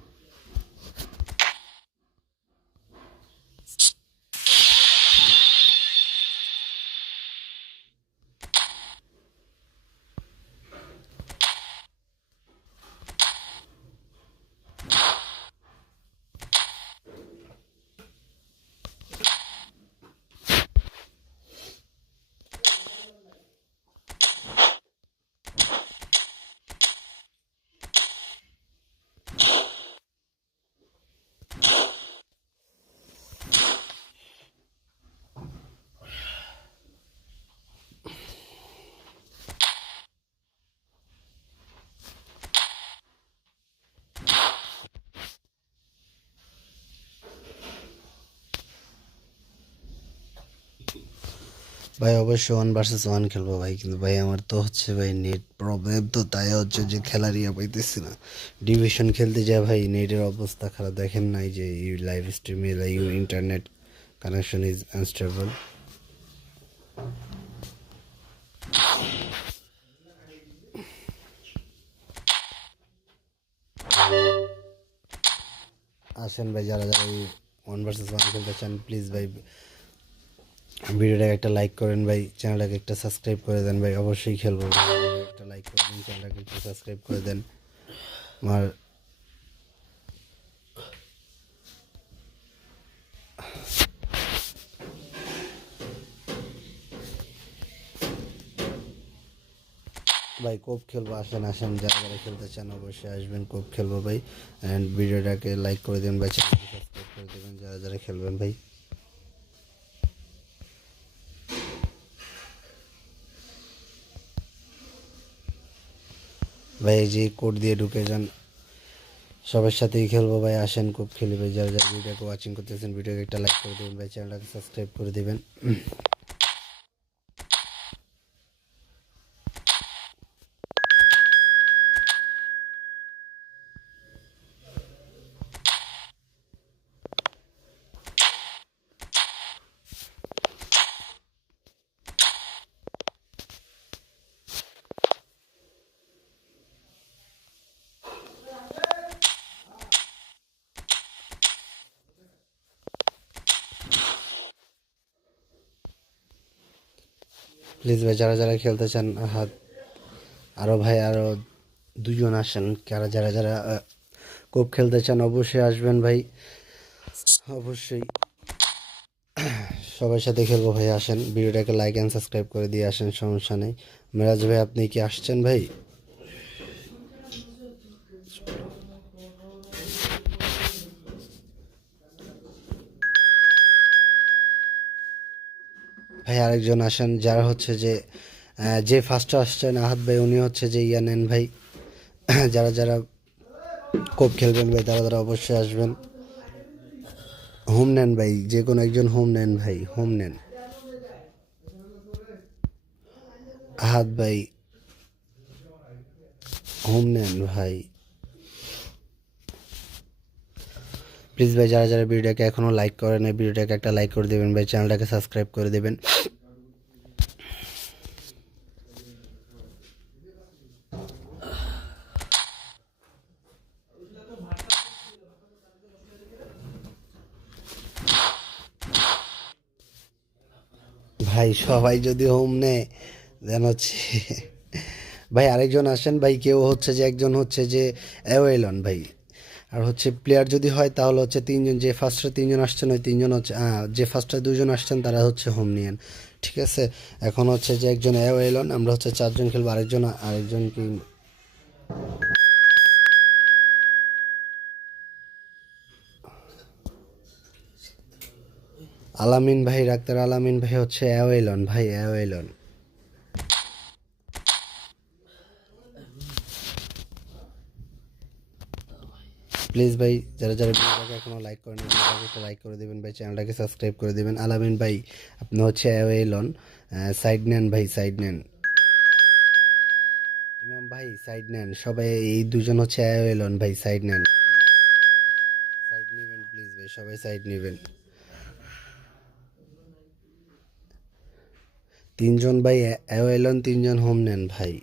ভাই অবশ্যই 1 vs 1 খেলবো ভাই, কিন্তু ভাই আমার তো হচ্ছে ভাই নেট প্রবলেম, তো তাই হচ্ছে যে খেলার ইয়া পাইতেছি না। ডিভিশন খেলতে যা ভাই নেটের অবস্থা খারাপ, দেখেন নাই যে লাইভ স্ট্রিমে you internet connection is unstable. আসেন ভাই যারা যারা 1 vs 1 খেলতে চান প্লিজ ভাই ভিডিওটাকে একটা লাইক করেন ভাই, চ্যানেলটাকে একটা সাবস্ক্রাইব করে দেন ভাই, অবশ্যই খেলবো একটা লাইক করে দেন, চ্যানেলটাকে একটু সাবস্ক্রাইব করে দেন। আমার ভাই কোপ খেলবো, আসেন আসেন যারা যারা খেলতে চান অবশ্যই আসবেন, কোপ খেলবো ভাই। অ্যান্ড ভিডিওটাকে লাইক করে দেবেন ভাই, চ্যানেলটাকে সাবস্ক্রাইব করে দেবেন যারা যারা খেলবেন ভাই। ভাই এই যে কোড দিয়ে ঢুকে যান, সবার সাথেই খেলবো ভাই, আসেন খুব খেলি ভাই। যারা যারা ভিডিওকে ওয়াচিং করতেছেন ভিডিওকে একটা লাইক করে দেবেন ভাই, চ্যানেলটাকে সাবস্ক্রাইব করে দেবেন। প্লিজ ভাই যারা যারা খেলতে চান হাত আরও ভাই আরও দুজন আসেন, যারা যারা যারা কোপ খেলতে চান অবশ্যই আসবেন ভাই, অবশ্যই সবার সাথে খেলবো ভাই। আসেন ভিডিওটাকে লাইক অ্যান্ড সাবস্ক্রাইব করে দিয়ে আসেন, সমস্যা নেই। মেরাজ ভাই আপনি কি আসছেন ভাই? ভাই আরেকজন আসেন, যারা হচ্ছে যে যে ফার্স্টে আসছেন আহাত ভাই, উনি হচ্ছে যে ইয়া নেন ভাই। যারা যারা কোপ খেলবেন ভাই তারা তারা অবশ্যই আসবেন। হোম নেন ভাই, যে কোনো একজন হোম নেন ভাই, হোম নেন। আহাদ ভাই হোম নেন ভাই। প্লিজ ভাই যারা যারা ভিডিওটাকে এখনও লাইক করেন এই ভিডিওটাকে একটা লাইক করে দেবেন ভাই, চ্যানেলটাকে সাবস্ক্রাইব করে দেবেন। ভাই সবাই যদি হোম নেয় দেন হচ্ছে ভাই আরেকজন আসেন ভাই, কেউ হচ্ছে যে একজন হচ্ছে যে অ্যাওয়েলন ভাই, আর হচ্ছে প্লেয়ার যদি হয় তাহলে হচ্ছে তিনজন, যে ফার্স্টে তিনজন আসছেন ওই তিনজন হচ্ছে যে ফার্স্টে দুজন আসছেন তারা হচ্ছে হোম নিয়েন, ঠিক আছে? এখন হচ্ছে যে একজন অ্যাওয়েলন, আমরা হচ্ছে চারজন খেলবো, আরেকজন কি আলামিন ভাই, ডাক্তার আলামিন ভাই হচ্ছে অ্যাওয়েলন ভাই, অ্যাওয়েলন। প্লিজ ভাই যারা যারা ভিডিওটাকে এখনও লাইক করেন ভিডিওটাকে একটা লাইক করে দেবেন ভাই, চ্যানেলটাকে সাবস্ক্রাইব করে দেবেন। আলামিন ভাই আপনি হচ্ছে অ্যাওয়েলন, সাইড নেন ভাই, সাইড নেন। ইমাম ভাই সাইড নেন, সবাই এই দুজন হচ্ছে অ্যাওয়েলন ভাই, সাইড নেন, সাইড নেবেন প্লিজ ভাই, সবাই সাইড নেবেন। তিনজন ভাই অ্যাওয়েলন, তিনজন হোম নেন ভাই।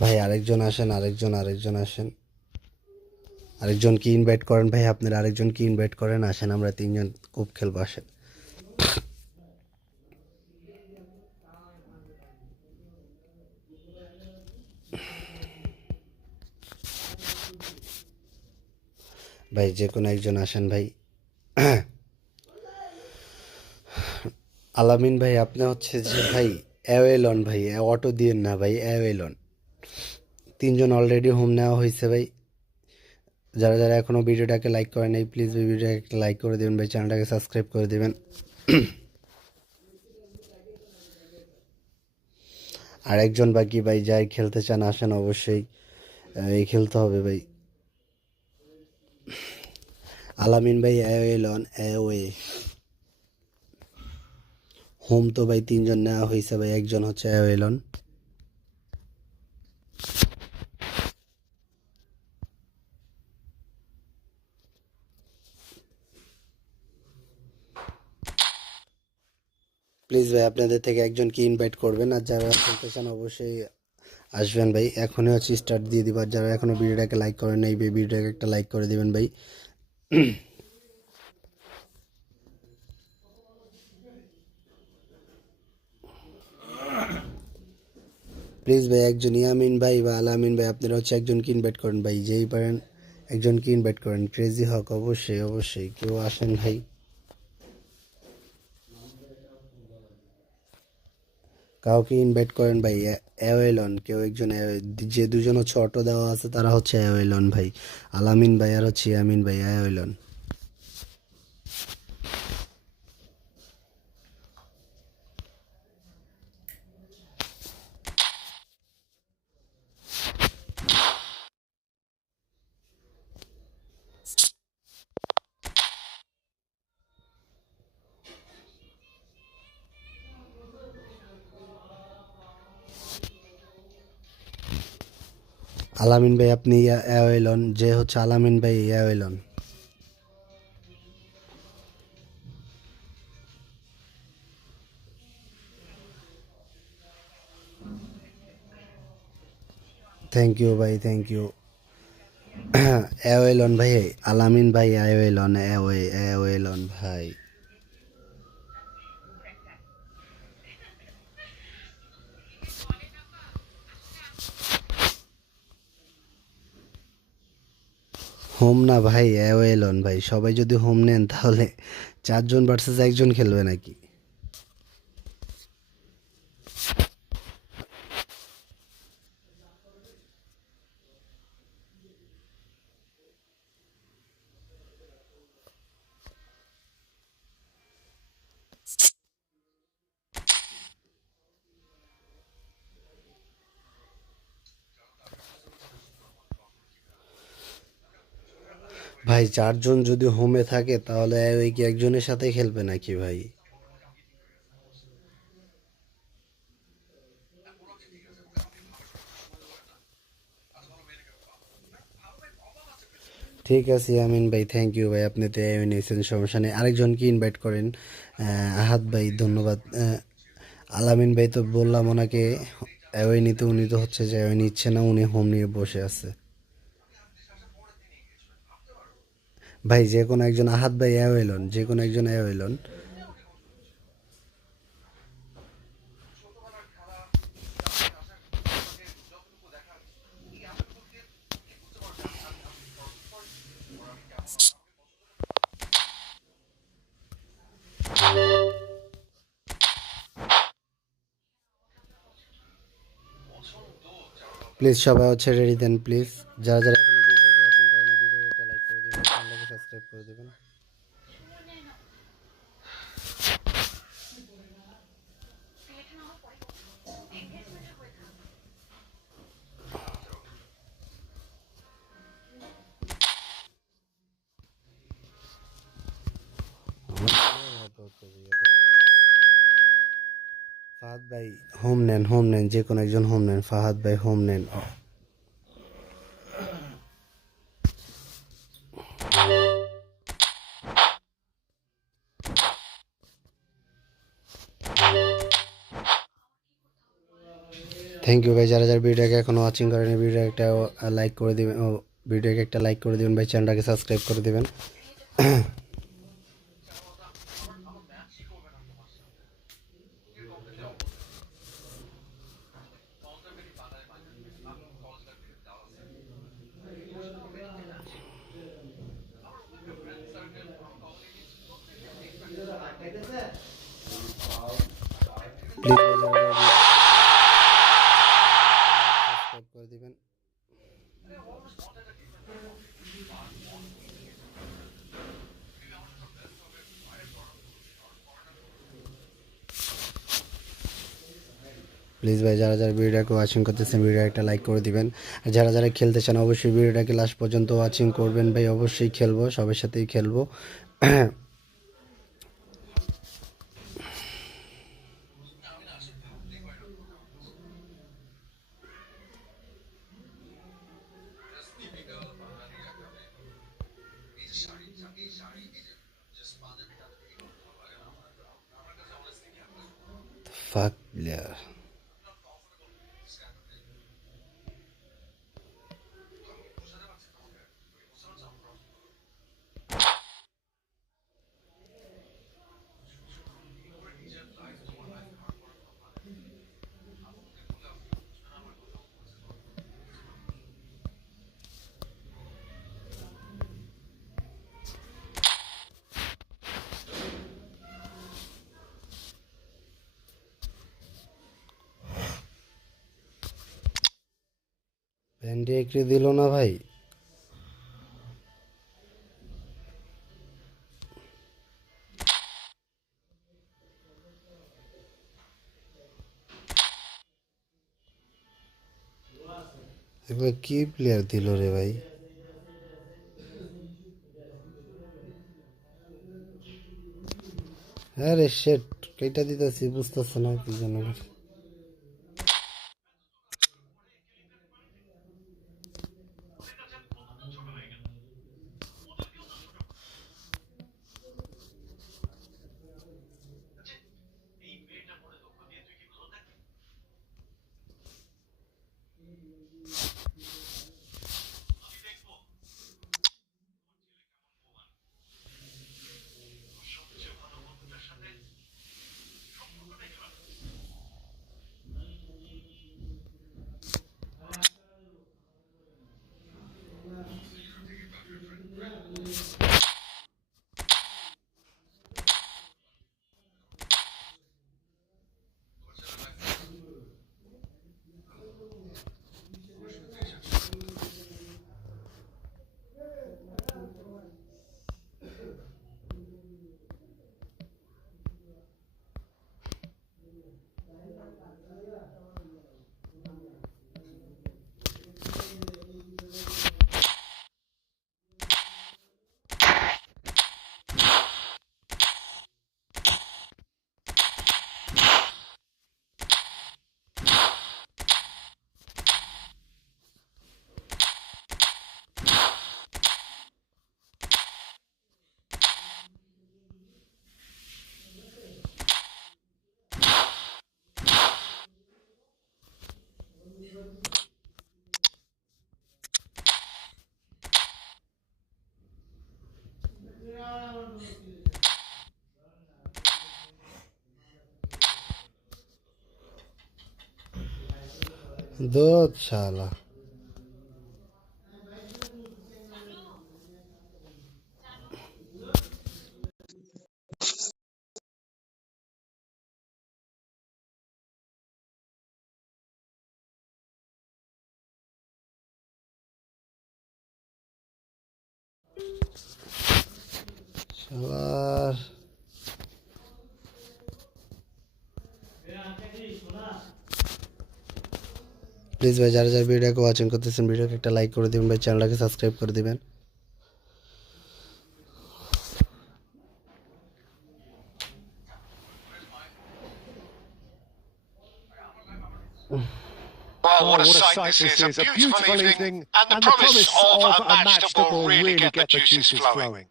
ভাই আরেকজন আসেন, আরেকজন আসেন, আরেকজনকে ইনভাইট করেন ভাই, আপনারা আরেকজনকে ইনভাইট করেন, আসেন আমরা তিনজন খুব খেলবো, আসেন। ভাই যে কোনো একজন আসেন ভাই। আলামিন ভাই আপনি হচ্ছে যে ভাই অ্যাওয়েলন ভাই, অটো দিয়েন না ভাই, অ্যাওয়েলন। তিনজন অলরেডি হোম নেওয়া হয়েছে ভাই। যারা যারা এখনও ভিডিওটাকে লাইক করেন নাই প্লিজ ভাই ভিডিওটাকে একটা লাইক করে দেবেন ভাই, চ্যানেলটাকে সাবস্ক্রাইব করে দেবেন। আর একজন বাকি ভাই, যাই খেলতে চান আসেন অবশ্যই, এই খেলতে হবে ভাই। আলামিন ভাই অ্যাওয়েলন, অ্যাওয়ে। হোম তো ভাই তিনজন নেওয়া হয়েছে ভাই, একজন হচ্ছে অ্যাওয়েলন। প্লিজ ভাই আপনাদের থেকে একজনকে ইনভাইট করবেন, আর যারা খেলতে চান অবশ্যই আসবেন ভাই। এখনই হচ্ছে স্টার্ট দিয়ে দিবার, যারা এখনও ভিডিওটাকে লাইক করেন নাই ভাই ভিডিওটাকে একটা লাইক করে দিবেন ভাই। প্লিজ ভাই একজন ইয়ামিন ভাই বা আলামিন ভাই আপনারা হচ্ছে একজনকে ইনভাইট করেন ভাই, যেই পারেন একজনকে ইনভাইট করেন। ক্রেজি হক অবশ্যই অবশ্যই, কেউ আসেন ভাই। কাউকে ইনভাইট করেন ভাই, অ্যাওয়েলন কেউ একজন, যে দুজন হচ্ছে অটো দেওয়া আছে তারা হচ্ছে অ্যাওয়েলন ভাই, আলামিন ভাই আর হচ্ছে ইয়ামিন ভাই, অ্যাওয়েলন। আলামিন ভাই আপনি অ্যাওয়েলন, যে হচ্ছে আলামিন ভাই অ্যাওয়েলন। থ্যাংক ইউ ভাই, থ্যাংক ইউ। অ্যাওয়েলন ভাই, আলামিন ভাই অ্যাওয়েলন, অ্যাওয়েলন ভাই। হোম না ভাই, অ্যাওয়েলন ভাই, সবাই যদি হোম নেন তাহলে চারজন ভার্সেস একজন খেলবে নাকি? ভাই 4 জন যদি হোমে থাকে তাহলে ওই কি একজনের সাথে খেলবে নাকি ভাই? ঠিক আছে আমিন ভাই, থ্যাংক ইউ ভাই, আপনি তো এও নিয়েছেন, সমস্যা নেই। আরেকজনকে ইনভাইট করেন। আহাদ ভাই ধন্যবাদ। আলামিন ভাই তো বললাম ওনাকে অ্যাওয়ে নিতে, উনি তো হচ্ছে যে অ্যাওয়ে নিচ্ছে না, উনি হোম নিয়ে বসে আছে। ভাই যে কোনো একজন, আহাদ ভাই অ্যাওয়ে লন, যে কোনো একজন অ্যাওয়ে লন। প্লিজ সবাই হচ্ছে রেডি দেন প্লিজ। যারা যারা এখনো ভিডিওটাকে ওয়াচিং করেন ভিডিওকে একটা লাইক করে দিবেন, চ্যানেলটাকে সাবস্ক্রাইব করে দিবেন। ফাহাদ ভাই হোম নেন, হোম নেন, যে কোনো একজন হোম নেন, ফাহাদ ভাই হোম নেন। থ্যাংক ইউ ভাই, যারা যারা ভিডিওটাকে এখনো ওয়াচিং করেন ভিডিও একটা লাইক করে দিবেন, ও ভিডিওকে একটা লাইক করে দিবেন ভাই, চ্যানেলটাকে সাবস্ক্রাইব করে দিবেন। প্লিজ ভাই যারা যারা সাবস্ক্রাইব করে দিবেন। প্লিজ ভাই যারা যারা ভিডিওটাকে ওয়াচিং করতেছেন ভিডিও একটা লাইক করে দিবেন। আর যারা যারা খেলতে চান অবশ্যই ভিডিওটাকে লাস্ট পর্যন্ত ওয়াচিং করবেন ভাই, অবশ্যই খেলবো, সবার সাথেই খেলবো। ফাক প্লেয়ার। ভ্যান্ডি একটি দিল না ভাই। এগুলো কি প্লেয়ার দিল রে ভাই? হ্যাঁ রে শেট, কেটা দিতেছি বুঝতেছে না কি জন্য। दो शाला शाबाश প্লিজ ভাই যারা যারা ভিডিওকে ওয়াচিং করতেছেন ভিডিওকে একটা লাইক করে দিবেন ভাই চ্যানেলটাকে সাবস্ক্রাইব করে দিবেন Well, what a sight this is. A beautiful evening and the promise of a match that will really get the juices flowing.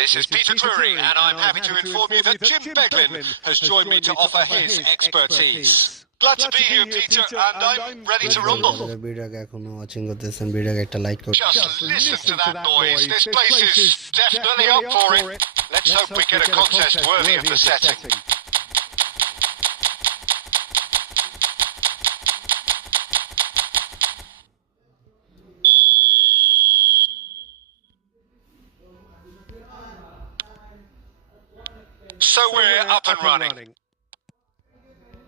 This is Peter Drury, and I'm happy to inform you that Jim Beglin has joined me to offer his expertise. Glad to be here, Peter, and I'm ready to rumble. ভিডিওকে এখনো watching করতেছেন ভিডিওকে একটা like করে Just listen to that noise. This place is definitely up for it. Let's hope we get a contest worthy of the setting. So we're up and running.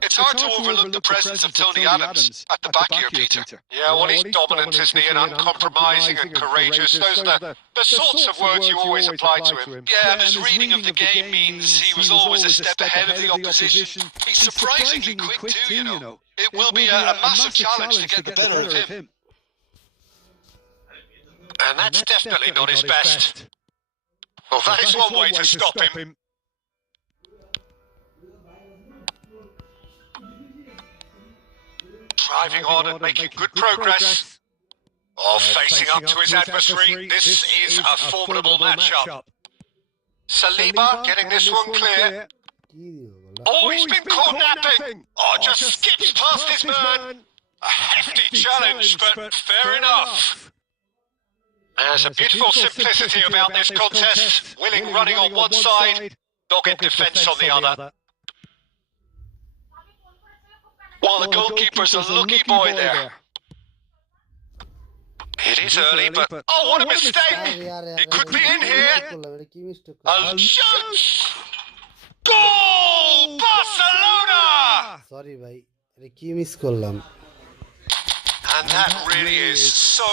It's hard to overlook the presence of Tony Adams at the back here, Peter. Yeah, well, he's dominant, isn't he, and uncompromising and courageous. Those are the sorts of words you always apply to him. Yeah, and his reading of the game means he was always a step ahead of the opposition. He's surprisingly quick too, you know. It will be a massive challenge to get the better of him. And that's definitely not his best. Well, that is one way to stop him. Driving on and making good progress. Oh, facing up to his adversary. This is a formidable matchup. Saliba getting this one clear. Oh, he's been caught napping. Oh, just skips past his man. A hefty challenge, but fair enough. There's a beautiful simplicity about this contest. Willing running on one side, dogged defence on the other. Well, the goalkeeper's a lucky boy there. It is early, but oh, what a mistake! It could be in here. A chance! Goal! Barcelona! Sorry ভাই এটা কি miss করলাম And that really is so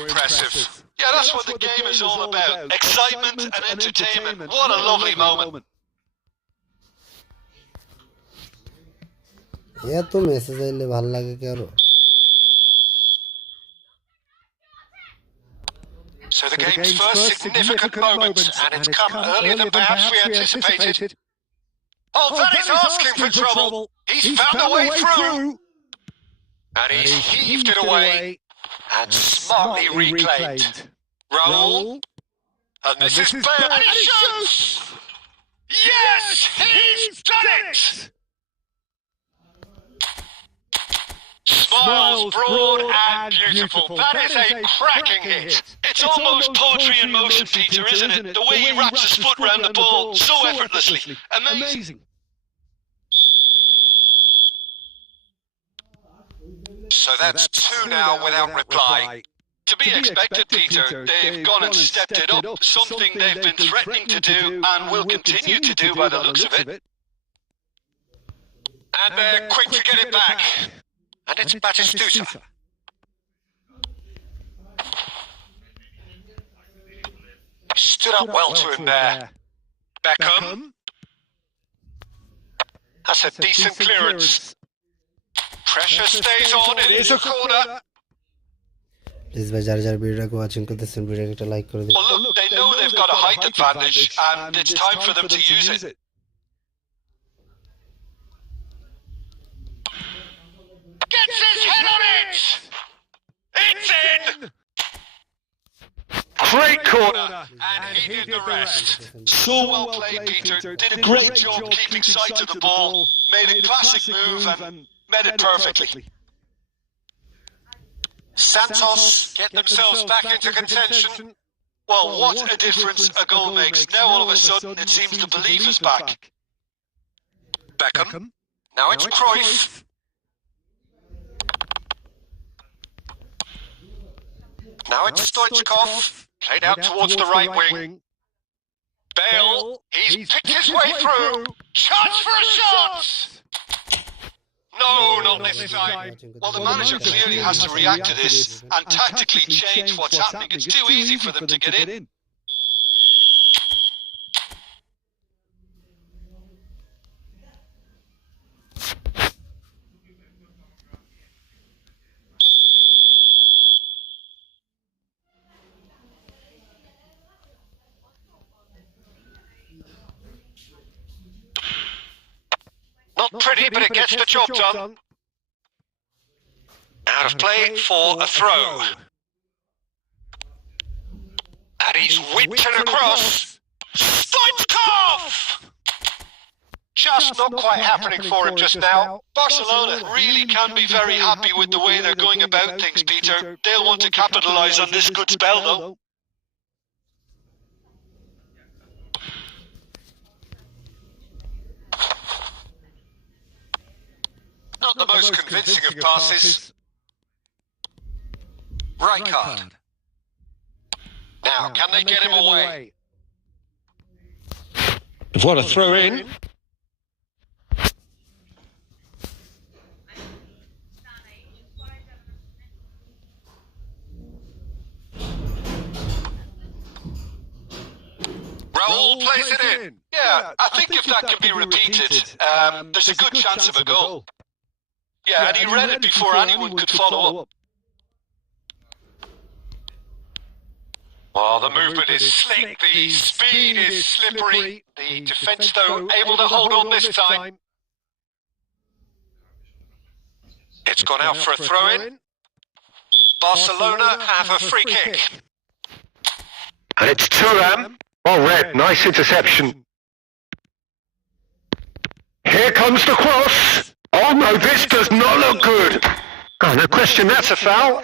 impressive. Yeah, that's what the game is all about. Excitement and entertainment. What a lovely moment. এত message আইলে ভালো লাগে কি আরো So the game's first significant moment, and it's come earlier than perhaps we anticipated. Oh, that is asking for trouble. He's found a way through. And he's heaved it away and smartly reclaimed. Raul. And this is Bale. And he shoots! Yes! He's done it! Smiles broad and beautiful. That is a cracking hit. It's almost poetry in motion, Peter, isn't it? The way he wraps his foot round the ball so effortlessly. Amazing. So that's two now without reply. To be expected, Peter. They've gone and stepped it up. Something they've been threatening to do and will continue to do by the looks of it. And they're quick to get it back. And it's Batistuta. Stood up well to him there. Beckham. That's a decent clearance. Pressure stays on. It is a corner. Please ভাই যারা যারা ভিডিওটাকে watching করতেছেন ভিডিওকে একটা like করে দিন Well, look, they know they've got a height advantage, and it's time for them to use it. Gets his head on it! It's in! Great corner, and he did the rest. So well played, Peter. Did a great job keeping sight of the ball, made a classic move and met it perfectly. Santos get themselves back into contention. Well, what a difference a goal makes. Now all of a sudden it seems the belief is back. Beckham. Now it's Cruyff. Now it's Stoichkov. Played out towards the right wing. Bale. He's picked his way through. Chance for a shot! No, not this time. Well, the manager clearly has to react to this and tactically change what's happening. It's too easy for them to get in. Not pretty, but it gets the job done. Out of play for a throw. And he's whipped it across. Stoichkov! Just not quite happening for him just now. Barcelona really can be very happy with the way they're going about things, Peter. They'll want to capitalise on this good spell, though. Not the most convincing of passes. Right card. Now, can they get him away? What a throw in. Raul plays it in. Yeah, I think if that can be repeated, there's a good chance of a goal. Yeah, and he read it before anyone could follow up. Well, the movement is slick, the speed is slippery. The defence, though, able to hold on this time. It's gone out for a throw-in. Barcelona have a free kick. And it's Thuram. Well read, nice interception. Here comes the cross. Oh no, this does not look good. Oh, no question, that's a foul.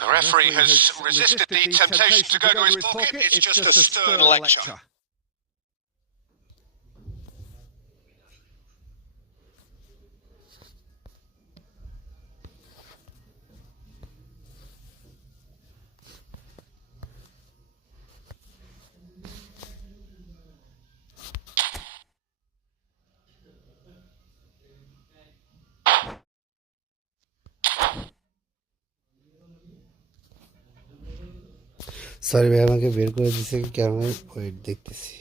The referee has resisted the temptation to go to his pocket. It's just a stern lecture. Sorry ভাই, আমাকে বের করে দিছে কি আমি wait দেখতেছি।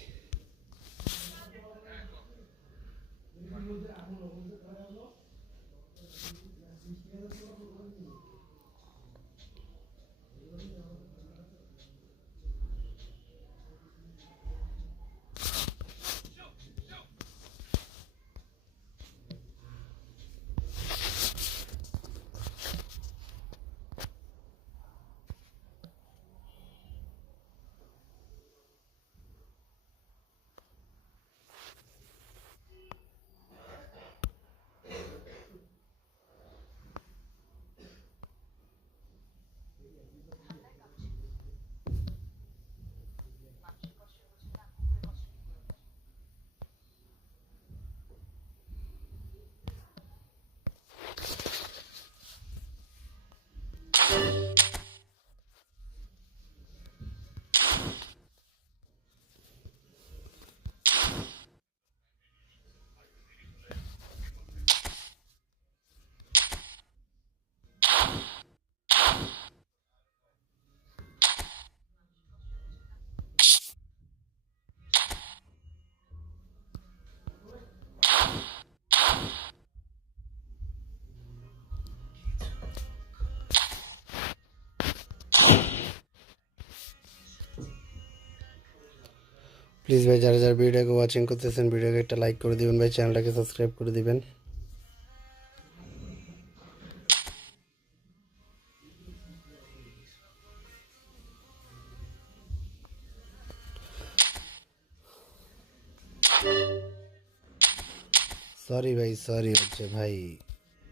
Please ভাই, যারা যারা ভিডিওকে ওয়াচিং করতেছেন ভিডিওকে একটা লাইক করে দিবেন ভাই, চ্যানেলটাকে সাবস্ক্রাইব করে দিবেন। সরি ভাই, সরি হচ্ছে ভাই,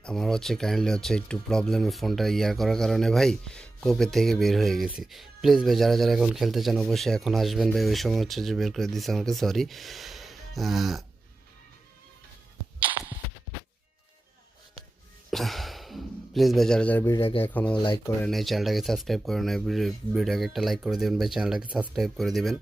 আমার হচ্ছে কাইন্ডলি হচ্ছে একটু প্রবলেমে ফোনটা করার কারণে ভাই কোপের থেকে বের হয়ে গেছি। প্লিজ ভাই, যারা যারা এখন খেলতে চান অবশ্যই এখন আসবেন ভাই, ওই সময় হচ্ছে যে বের করে দিচ্ছে আমাকে, সরি। প্লিজ ভাই যারা যারা ভিডিওটাকে এখনও লাইক করে নেই চ্যানেলটাকে সাবস্ক্রাইব করে নেই ভিডিওটাকে একটা লাইক করে দেবেন ভাই চ্যানেলটাকে সাবস্ক্রাইব করে দেবেন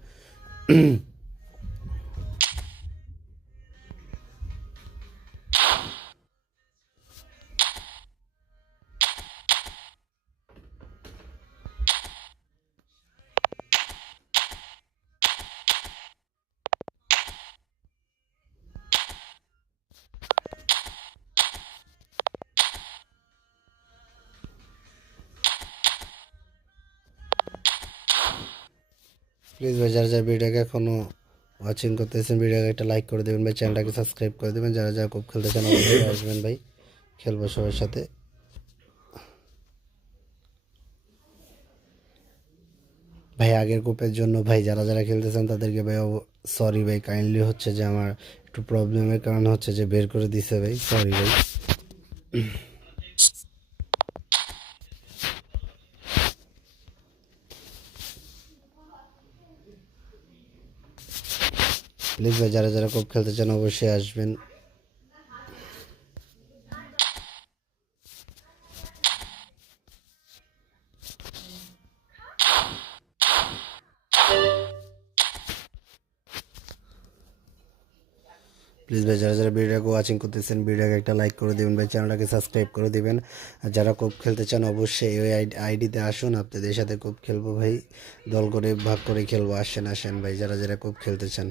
প্লিজ ভাই যারা যারা ভিডিওটাকে এখনও ওয়াচিং করতেছেন ভিডিওকে একটা লাইক করে দেবেন ভাই চ্যানেলটাকে সাবস্ক্রাইব করে দেবেন যারা যারা খুব খেলতে চান অবশ্যই আসবেন ভাই খেলবো সবার সাথে ভাই আগের গ্রুপের জন্য ভাই যারা যারা খেলতেছেন তাদেরকে ভাই সরি ভাই কাইন্ডলি হচ্ছে যে আমার একটু প্রবলেমের কারণে হচ্ছে যে বের করে দিছে ভাই সরি ভাই প্লিজ ভাই যারা যারা খুব খেলতে চান অবশ্যই আসবেন প্লিজ ভাই যারা যারা ভিডিওটাকে ওয়াচিং করতেছেন ভিডিওকে একটা লাইক করে দেবেন ভাই চ্যানেলটাকে সাবস্ক্রাইব করে দিবেন আর যারা কোপ খেলতে চান অবশ্যই ওই আইডিতে আসুন আপনাদের সাথে কোপ খেলবো ভাই দল করে ভাগ করে খেলবো আসেন আসেন ভাই যারা যারা কোপ খেলতে চান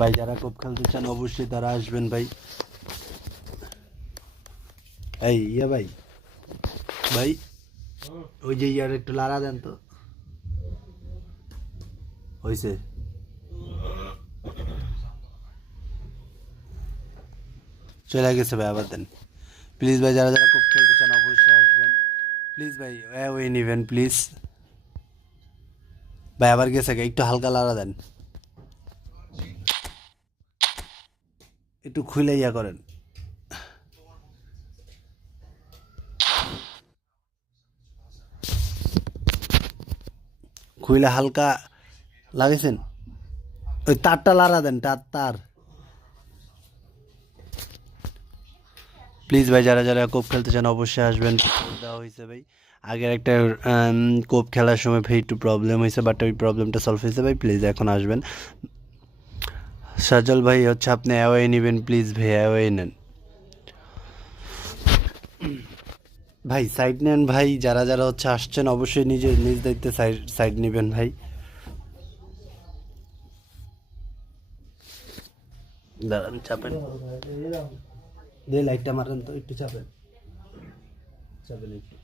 ভাই যারা কোপ খেলতে চান অবশ্যই তারা আসবেন ভাই এই ইয়া ভাই ভাই ওই যে ইয়ার একটু লাড়া দেন তো হয়েছে চলে গেছে ভাই আবার দেন প্লিজ ভাই যারা যারা কোপ খেলতে চান অবশ্যই আসবেন প্লিজ ভাই ওই নিবেন প্লিজ ভাই আবার গেছে একটু হালকা লাড়া দেন একটু খুলে ইয়া করেন খুলে হালকা লাগাইছেন ওই তারটা লাড়া দেন তার প্লিজ ভাই যারা যারা কোপ খেলতে চান অবশ্যই আসবেন দেওয়া হয়েছে ভাই আগের একটা কোপ খেলার সময় ভাই একটু প্রবলেম হয়েছে বাট ওই প্রবলেমটা সলভ হয়েছে ভাই প্লিজ এখন আসবেন সাজল ভাই হচ্ছে আপনি অ্যাওয়ে নেবেন প্লিজ ভাই অ্যাওয়ে নেন ভাই সাইড নেন ভাই যারা যারা হচ্ছে আসছেন অবশ্যই নিজ দায়িত্বে সাইড নেবেন ভাই দাঁড়ান চাপেন দিয়ে লাইটটা মারেন তো একটু চাপেন চাপেন একটু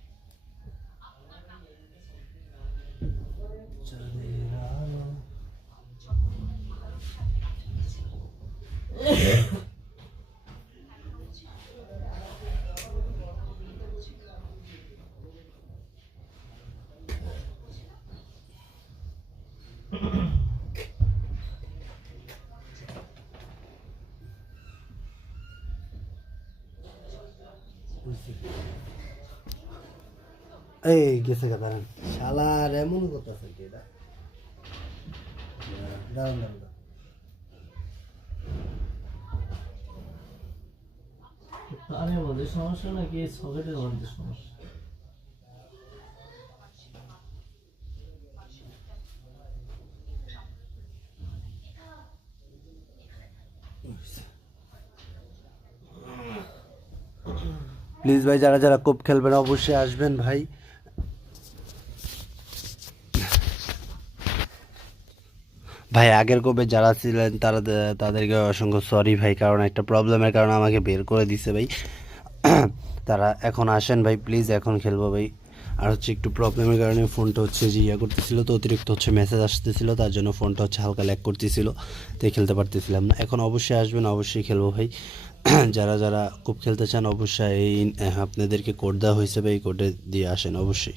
এই গেছে কথা শালার এমন কথা আছে কি এটা দাঁড়ান দাঁড়ান তারের মধ্যে সমস্যা নাকি সকেটের মধ্যে সমস্যা প্লিজ ভাই যারা যারা কোপ খেলবেন অবশ্যই আসবেন ভাই ভাই আগের কোপে যারা ছিলেন তাদেরকে অসংখ্য সরি ভাই কারণ একটা প্রবলেমের কারণে আমাকে বের করে দিছে ভাই তারা এখন আসেন ভাই প্লিজ এখন খেলবো ভাই আর হচ্ছে একটু প্রবলেমের কারণে ফোনটা হচ্ছে যে করতেছিল, তো অতিরিক্ত হচ্ছে মেসেজ আসতেছিল, তার জন্য ফোনটা হচ্ছে হালকা ল্যাগ করতেছিল, তাই খেলতে পারতেছিলাম না। এখন অবশ্যই আসবেন, অবশ্যই খেলবো ভাই। যারা যারা খুব খেলতে চান অবশ্যই এই আপনাদেরকে কোড দেওয়া হয়েছে ভাই, এই কোডে দিয়ে আসেন অবশ্যই।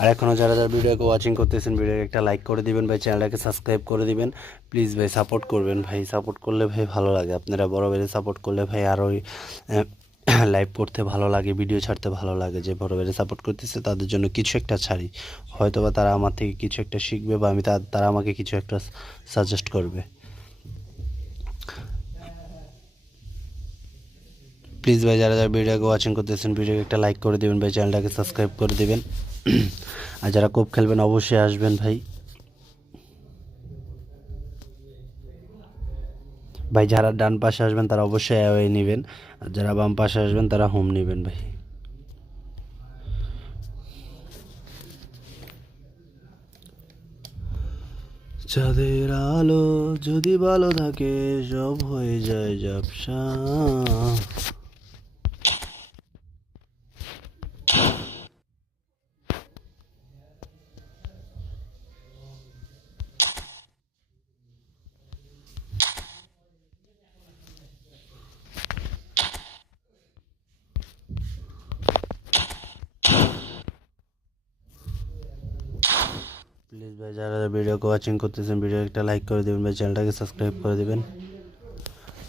আর এখনও যারা যারা ভিডিওকে ওয়াচিং করতেছেন ভিডিওকে একটা লাইক করে দিবেন ভাই, চ্যানেলটাকে সাবস্ক্রাইব করে দিবেন প্লিজ ভাই, সাপোর্ট করবেন ভাই, সাপোর্ট করলে ভাই ভালো লাগে, আপনারা বড় ভাইরে সাপোর্ট করলে ভাই আরোই লাইভ করতে ভালো লাগে, ভিডিও ছাড়তে ভালো লাগে। যে বড় ভাইরে সাপোর্ট করতেছে তাদের জন্য কিছু একটা ছাড়ি, হয়তো বা তারা আমার থেকে কিছু একটা শিখবে, বা আমি তারা আমাকে কিছু একটা সাজেস্ট করবে। প্লিজ ভাই যারা যারা ভিডিওকে ওয়াচিং করতেছেন ভিডিওকে একটা লাইক করে দেবেন ভাই, চ্যানেলটাকে সাবস্ক্রাইব করে দেবেন। আর যারা কোপ খেলবেন অবশ্যই আসবেন ভাই। ভাই যারা ডান পাশে আসবেন তারা অবশ্যই অ্যাওয়ে নেবেন, আর যারা বাম পাশে আসবেন তারা হোম নেবেন ভাই। চাঁদের আলো যদি ভালো থাকে সব হয়ে যায় ঝাপসা। প্লিজ ভাই যারা ভিডিওকে ওয়াচিং করতেছেন ভিডিও একটা লাইক করে দেবেন ভাই, চ্যানেলটাকে সাবস্ক্রাইব করে দেবেন।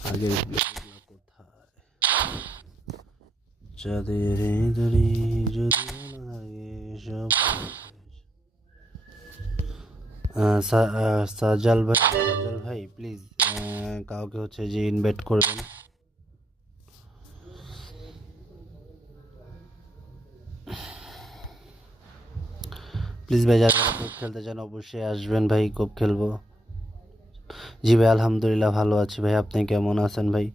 আগে কোথায় চাঁদের দড়ি যদি লাগে সব। সাজাল ভাই প্লিজ কাউকে হচ্ছে যে ইনভাইট করবেন। প্লিজ ভাই যারা যারা কোপ খেলতে চান অবশ্যই আসবেন ভাই, কোপ খেলবো। জি ভাই আলহামদুলিল্লাহ ভালো আছি ভাই, আপনি কেমন আছেন ভাই?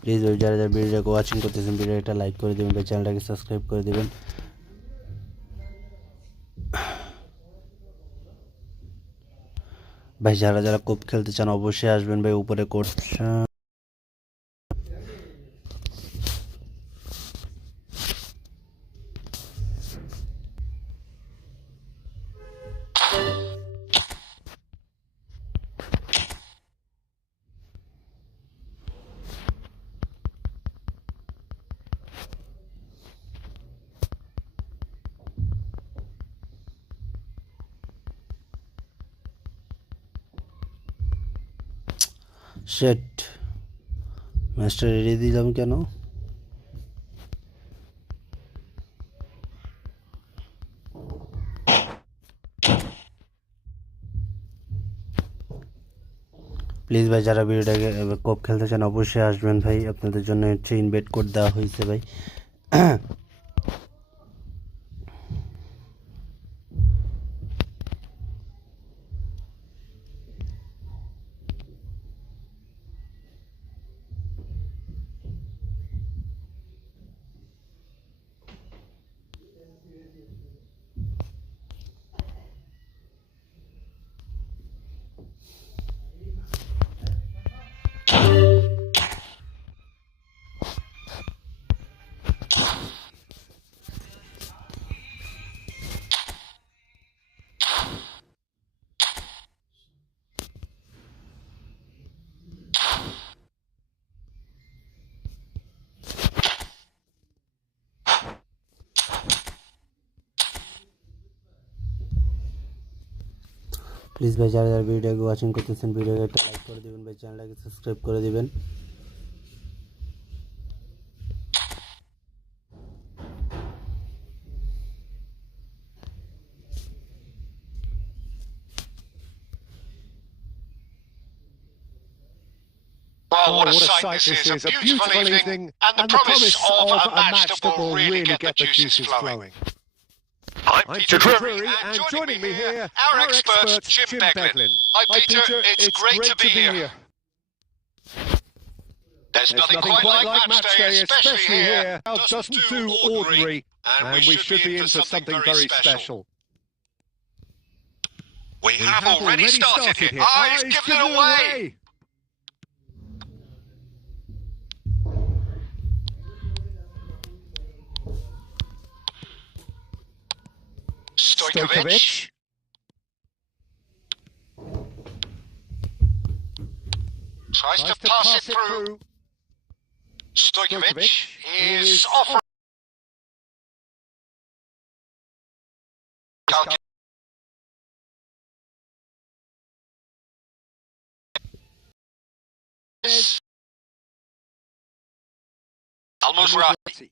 প্লিজ ভাই যারা যারা ভিডিওটাকে ওয়াচিং করতেছেন ভিডিও একটা লাইক করে দেবেন ভাই, চ্যানেলটাকে সাবস্ক্রাইব করে দেবেন। ভাই যারা যারা কোপ খেলতে চান অবশ্যই আসবেন ভাই, উপরে কোড। শেট ম্যাচটা রেডি দিলাম কেন? প্লিজ ভাই যারা ভিডিওটাকে কোপ খেলতে চান অবশ্যই আসবেন ভাই, আপনাদের জন্য হচ্ছে ইনভাইট কোড দেওয়া হয়েছে ভাই। প্লিজ ভাই যারা যারা ভিডিওকে ওয়াচিং করতেছেন ভিডিওকে একটা লাইক করে দেবেন ভাই, চ্যানেলটাকে সাবস্ক্রাইব করে দেবেন। Oh, what a sight this is. A beautiful evening and the promise of a match that will really get the juices flowing. I'm Peter Drury, and joining me here, our expert, Jim Beglin. Hi Peter, it's great to be here. There's nothing quite like match day, especially here. It doesn't do ordinary, and we should be in for something very special. We have already started here. Ah, he's given it away. Stojkovic. Tries to pass it through. Stojkovic is off. Almost right.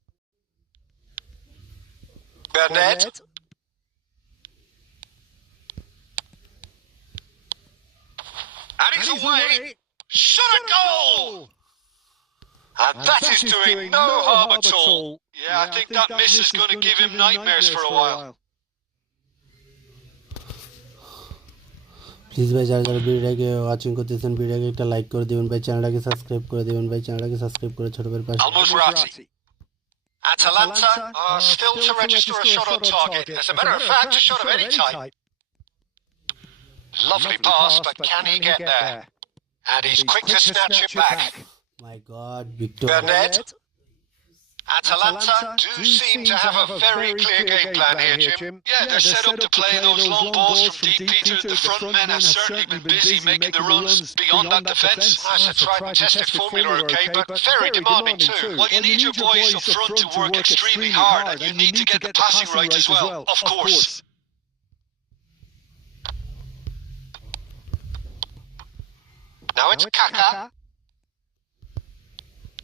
Burnett. And he's away. Shot a goal! And that is doing no harm at all. Yeah, I think that miss is going to give him nightmares for a while. Please ভাই যারা যারা ভিডিওটাকে watching করতেছেন ভিডিওকে একটা like করে দিবেন ভাই, চ্যানেলটাকে সাবস্ক্রাইব করে দিবেন ভাই, চ্যানেলটাকে সাবস্ক্রাইব করে ছোট ভাইয়ের পাশে। Almost Atalanta are still to register a shot on target. As a matter of fact, a shot of any type. Lovely pass, but can he get there? And he's quick to snatch it back. My God, Victor. Burnett. Atalanta do seem to have a very clear game plan here, Jim. Yeah, they're set up to play those long balls from deep. Peter, the front men have certainly been busy making the runs beyond that defence. That's a tried and tested formula, okay, but very demanding too. Well, you need your boys up front to work extremely hard, and you need to get the passing right as well, of course. Now it's Kaka.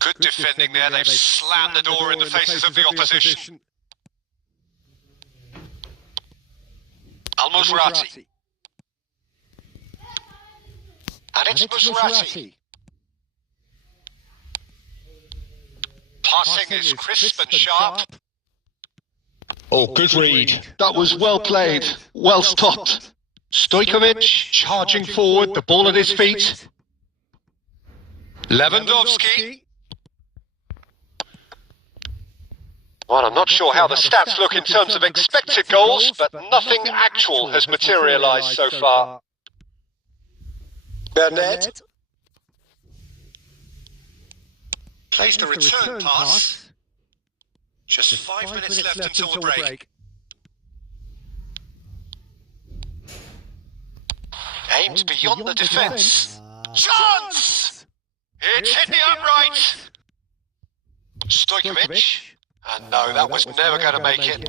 Good defending there. They've slammed the door in the faces of the opposition. Al-Musrati. And it's Musrati. Passing is crisp and sharp. Oh, good read. That was well played. Well stopped. Stojkovic charging forward, the ball at his feet. Lewandowski. Well, I'm not sure how the stats look in terms of expected goals, but nothing actual has materialised so far. Burnett plays the return pass. Just 5 minutes left until the break. Aimed beyond the defence. Chance! It's hit the upright. Stojkovic. And no, that was never going to make it.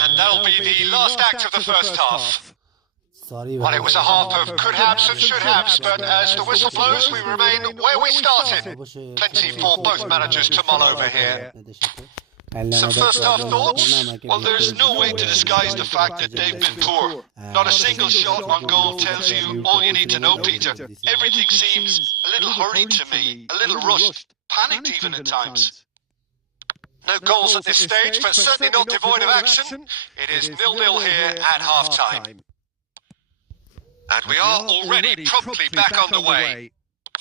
And that'll be the last act of the first half. Sorry, well, it was a half of could-haves and should-haves, but as the whistle blows, we remain where we started. Plenty for both managers to mull over here. Some first-half thoughts? Well, there's no way to disguise the fact that they've been poor. Not a single shot on goal tells you all you need to know, Peter. Everything seems a little hurried to me, a little rushed, panicked even at times. No goals at this stage, but certainly not devoid of action. It is 0-0 here at half-time. And we are already promptly back on the way.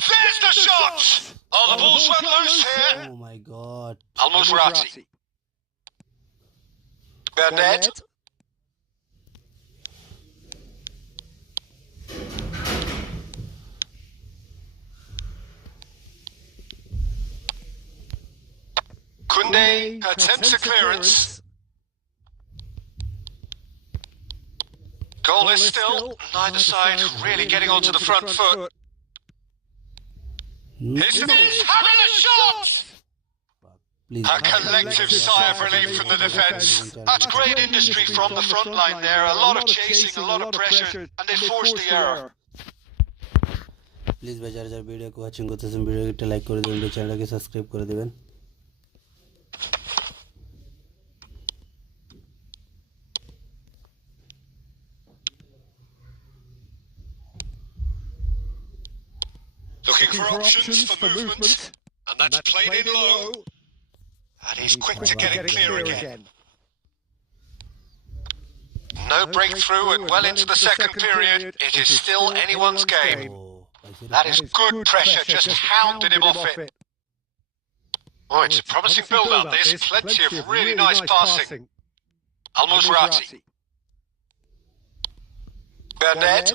There's the shot! Oh, the ball's run loose here. Oh my God. Al-Musrati. Burnett. Kunde attempts a clearance. Goal is still, neither side really getting onto the front foot. He's having a shot! A collective sigh of relief from the defence. That's great industry from the front line there. A lot of chasing, a lot of pressure, and they forced the error. Please ভাই যারা যারা ভিডিওকে watching করতেছেন ভিডিওকে একটা like করে দিবেন, চ্যানেলটাকে সাবস্ক্রাইব করে দিবেন। Looking for options for movement, and that's played in low. And he's quick to get it clear again. No breakthrough and well into the second period. It is still anyone's game. That is good pressure, just hounded him off it. Oh, it's a promising build-up, this. Plenty of really nice passing. Al-Musrati. Burnett.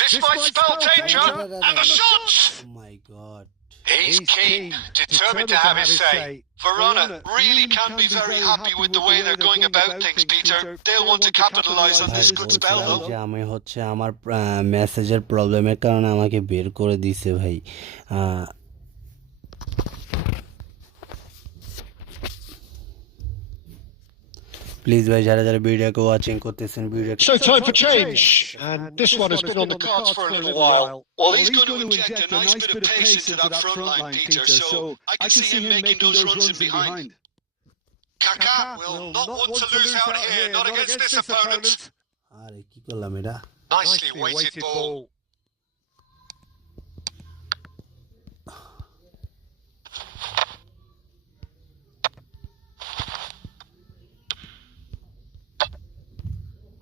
This might spell danger, and the shot! Oh my God. He's keen, determined to have his say. Verona really can be very happy with the way they're going about things, Peter. They'll want to capitalize on this good spell, বলছিলাম though. যে আমি হচ্ছে আমার মেসেজের প্রবলেমের কারণে আমাকে বের করে দিছে ভাই প্লিজ ভাই যারা যারা ভিডিওকে ওয়াচিং করতেছেন ভিডিওকে So time for change, and this one has been on the Cards for a little while. Well, he's going to inject a nice bit of pace into that front line, Peter, so I can see him making those runs in behind. Kaká will not want to lose out here, not against this opponent. আরে কি করলাম এটা Nicely weighted ball.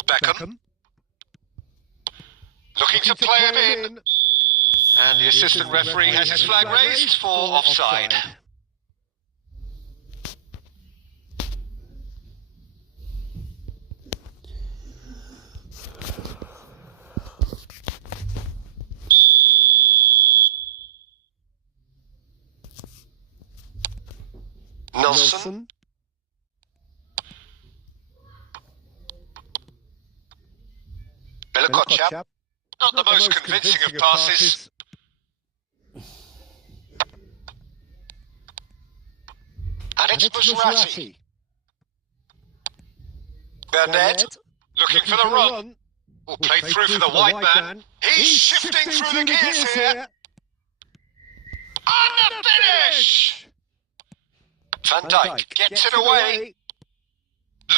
Beckham. Looking to play him in. And the assistant referee has his flag raised for offside. Nelson. Milokochap. Not the most convincing of passes. And it's Musrati. Burnett. Looking for the run. Will play through for the white man. He's shifting through the gears here. And the finish! Van Dijk gets it away.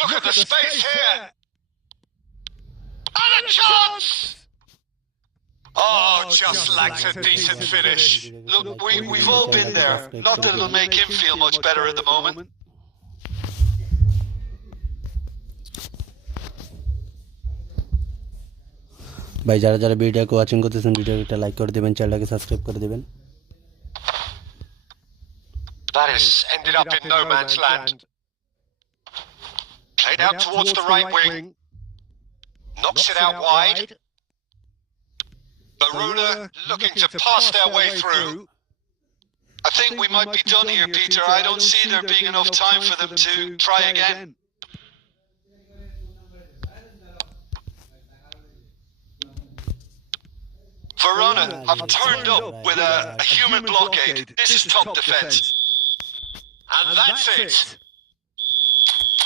Look at the space here. And a chance! Oh, just lacks a decent finish. Look, we've all been there. Not that it'll make him feel much better at the moment. ভাই যারা যারা ভিডিওকে watching করতেছেন ভিডিওকে একটা like করে দিবেন চ্যানেলটাকে সাবস্ক্রাইব করে দিবেন That has ended up in no man's land. Played out towards the right wing. Knocks it out wide. Baruna looking to pass their way through. I think we might be done here, Peter. I don't see there being enough time for them to try again. Verona have turned up with a human blockade. This is top defence. And that's it.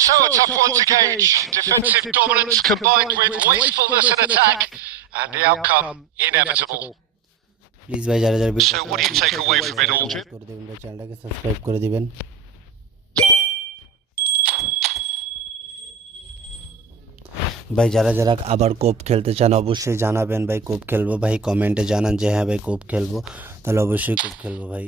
So a tough one to gauge. Defensive dominance combined with wastefulness in attack. And the outcome inevitable. Please ভাই যারা যারা So what do you take away from it all, Jim? করে দিবেন ভাই চ্যানেলটাকে subscribe করে দিবেন ভাই যারা যারা আবার কোপ খেলতে চান অবশ্যই জানাবেন ভাই কোপ খেলবো ভাই কমেন্টে জানান যে হ্যাঁ ভাই কোপ খেলবো তাহলে অবশ্যই কোপ খেলবো ভাই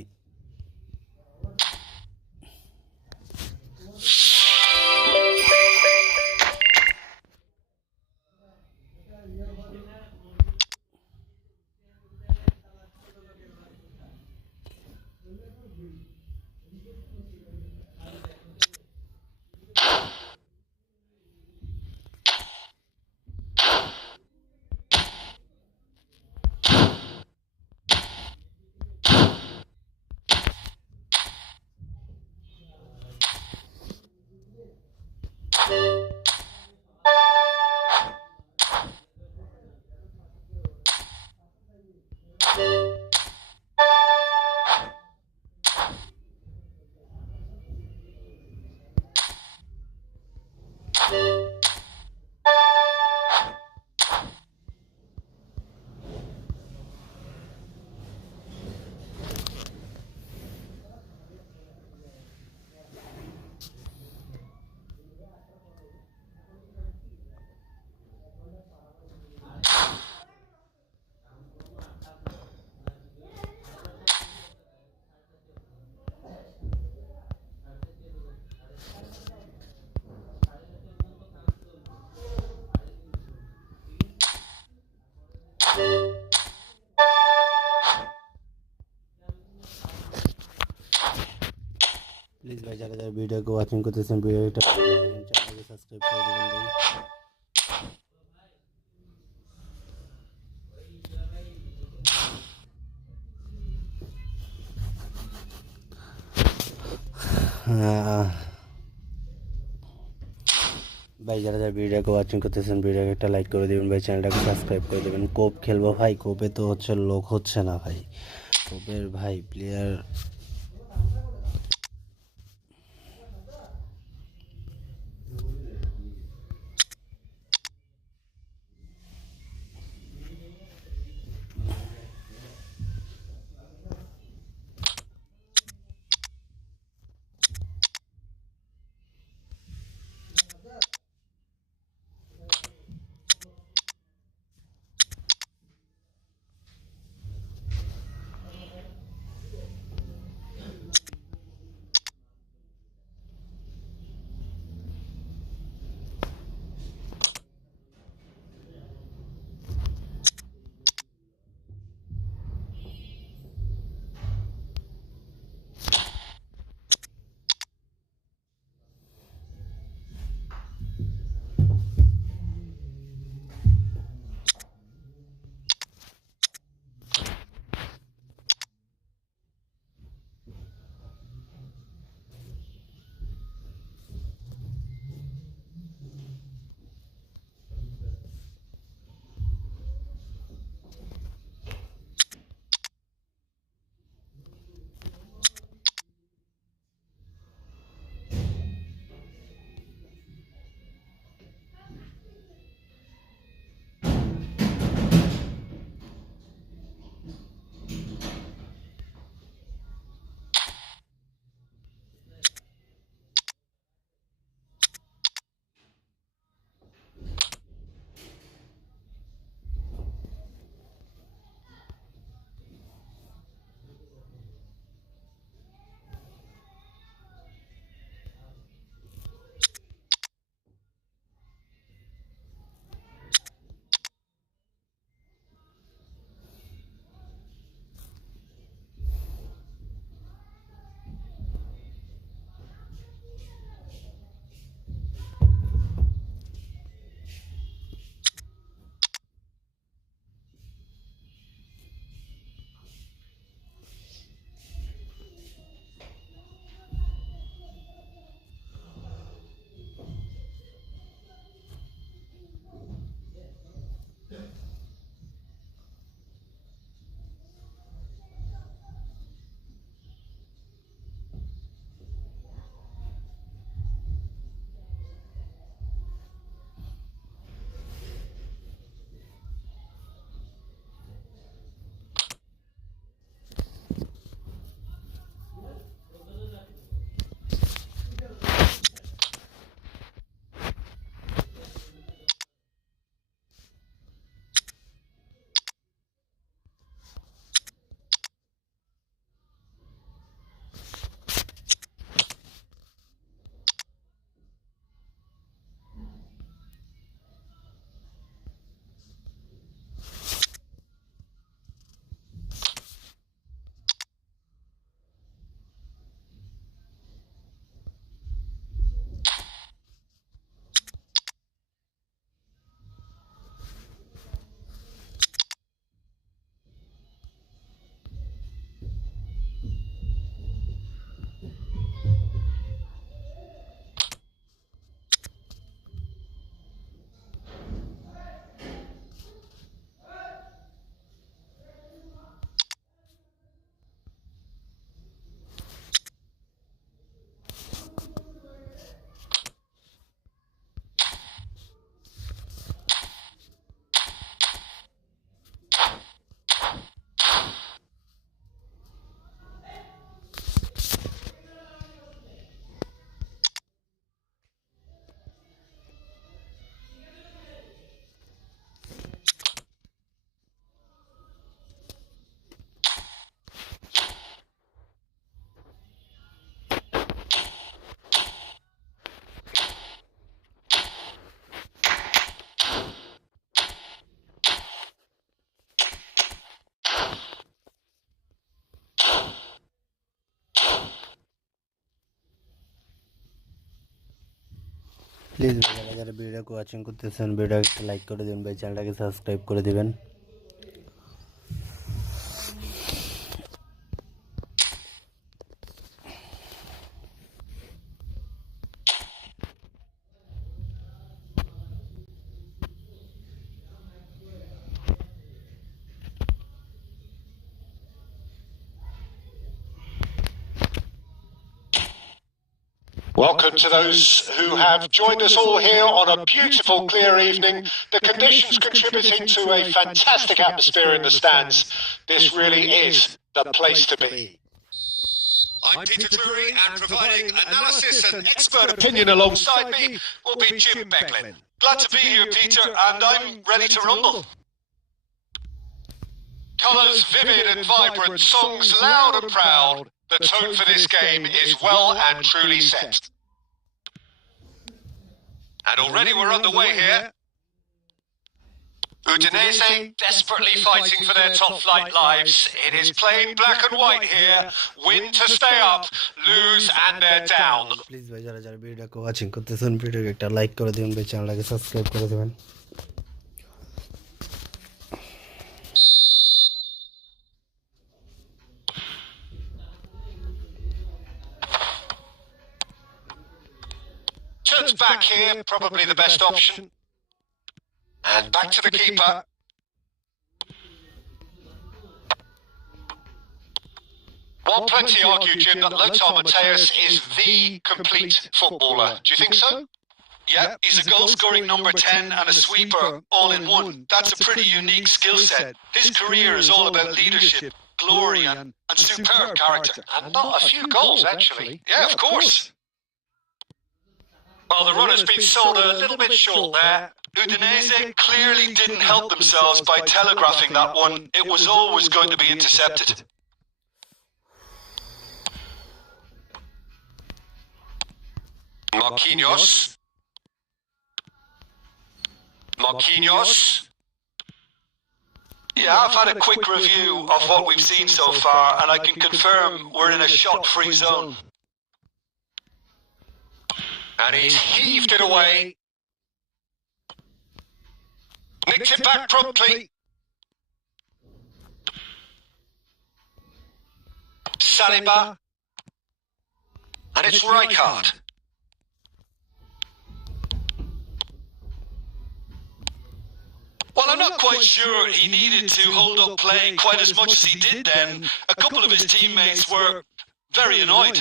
প্লিজ ভাই যারা যারা ভিডিওকে ওয়াচিং করতেছেন ভিডিওটা চ্যানেলকে সাবস্ক্রাইব করে দিবেন ভাই ভাই যারা যারা ভিডিওকে ওয়াচিং করতেছেন ভিডিওকে একটা লাইক করে দেবেন ভাই, চ্যানেলটাকে সাবস্ক্রাইব করে দেবেন। কোপ খেলবো ভাই, কোপে তো হচ্ছে লোক হচ্ছে না ভাই, কোপের ভাই প্লেয়ার প্লিজ যারা যারা ভিডিওকে ওয়াচিং করতেছেন ভিডিওকে একটা লাইক করে দেবেন ভাই, চ্যানেলটাকে সাবস্ক্রাইব করে দিবেন। Welcome to those who have joined us all here on a beautiful, clear evening. The conditions contributing to a fantastic atmosphere in the stands. This really is the place to be. I'm Peter Drury, and providing analysis and expert opinion alongside me will be Jim Becklin. Glad to be here, Peter, and I'm ready to rumble. Colours vivid and vibrant, songs loud and proud. The tone for this game is well and truly set. And already we're underway here. Udinese desperately fighting for their top flight lives. It is plain black and white here. Win to stay up, lose and they're down. Please ভাই যারা যারা ভিডিওটাকে watching করতেছেন ভিডিওকে একটা like করে দিবেন ভাই, চ্যানেলটাকে সাবস্ক্রাইব করে দিবেন। Turns back here, probably the best option. And back to the keeper. One plenty argue, Jim, that Lothar Matthäus is the complete footballer. Do you think so? Yeah, he's a goal-scoring number 10 and a sweeper all in one. That's a pretty unique skill set. His career is all about leadership, glory and superb character. And not a few goals, actually. Yeah, of course. Well, the run has been sold a little bit short there. Udinese clearly didn't help themselves by telegraphing that one. It was always going to be intercepted. Marquinhos. Yeah, I've had a quick review of what we've seen so far, and I can confirm we're in a shot-free zone. And he's heaved it away. Nicked it back promptly. Saliba. And it's Rijkaard. Well, I'm not quite sure he needed to hold up play quite as much as he did then. A couple of his teammates were very annoyed.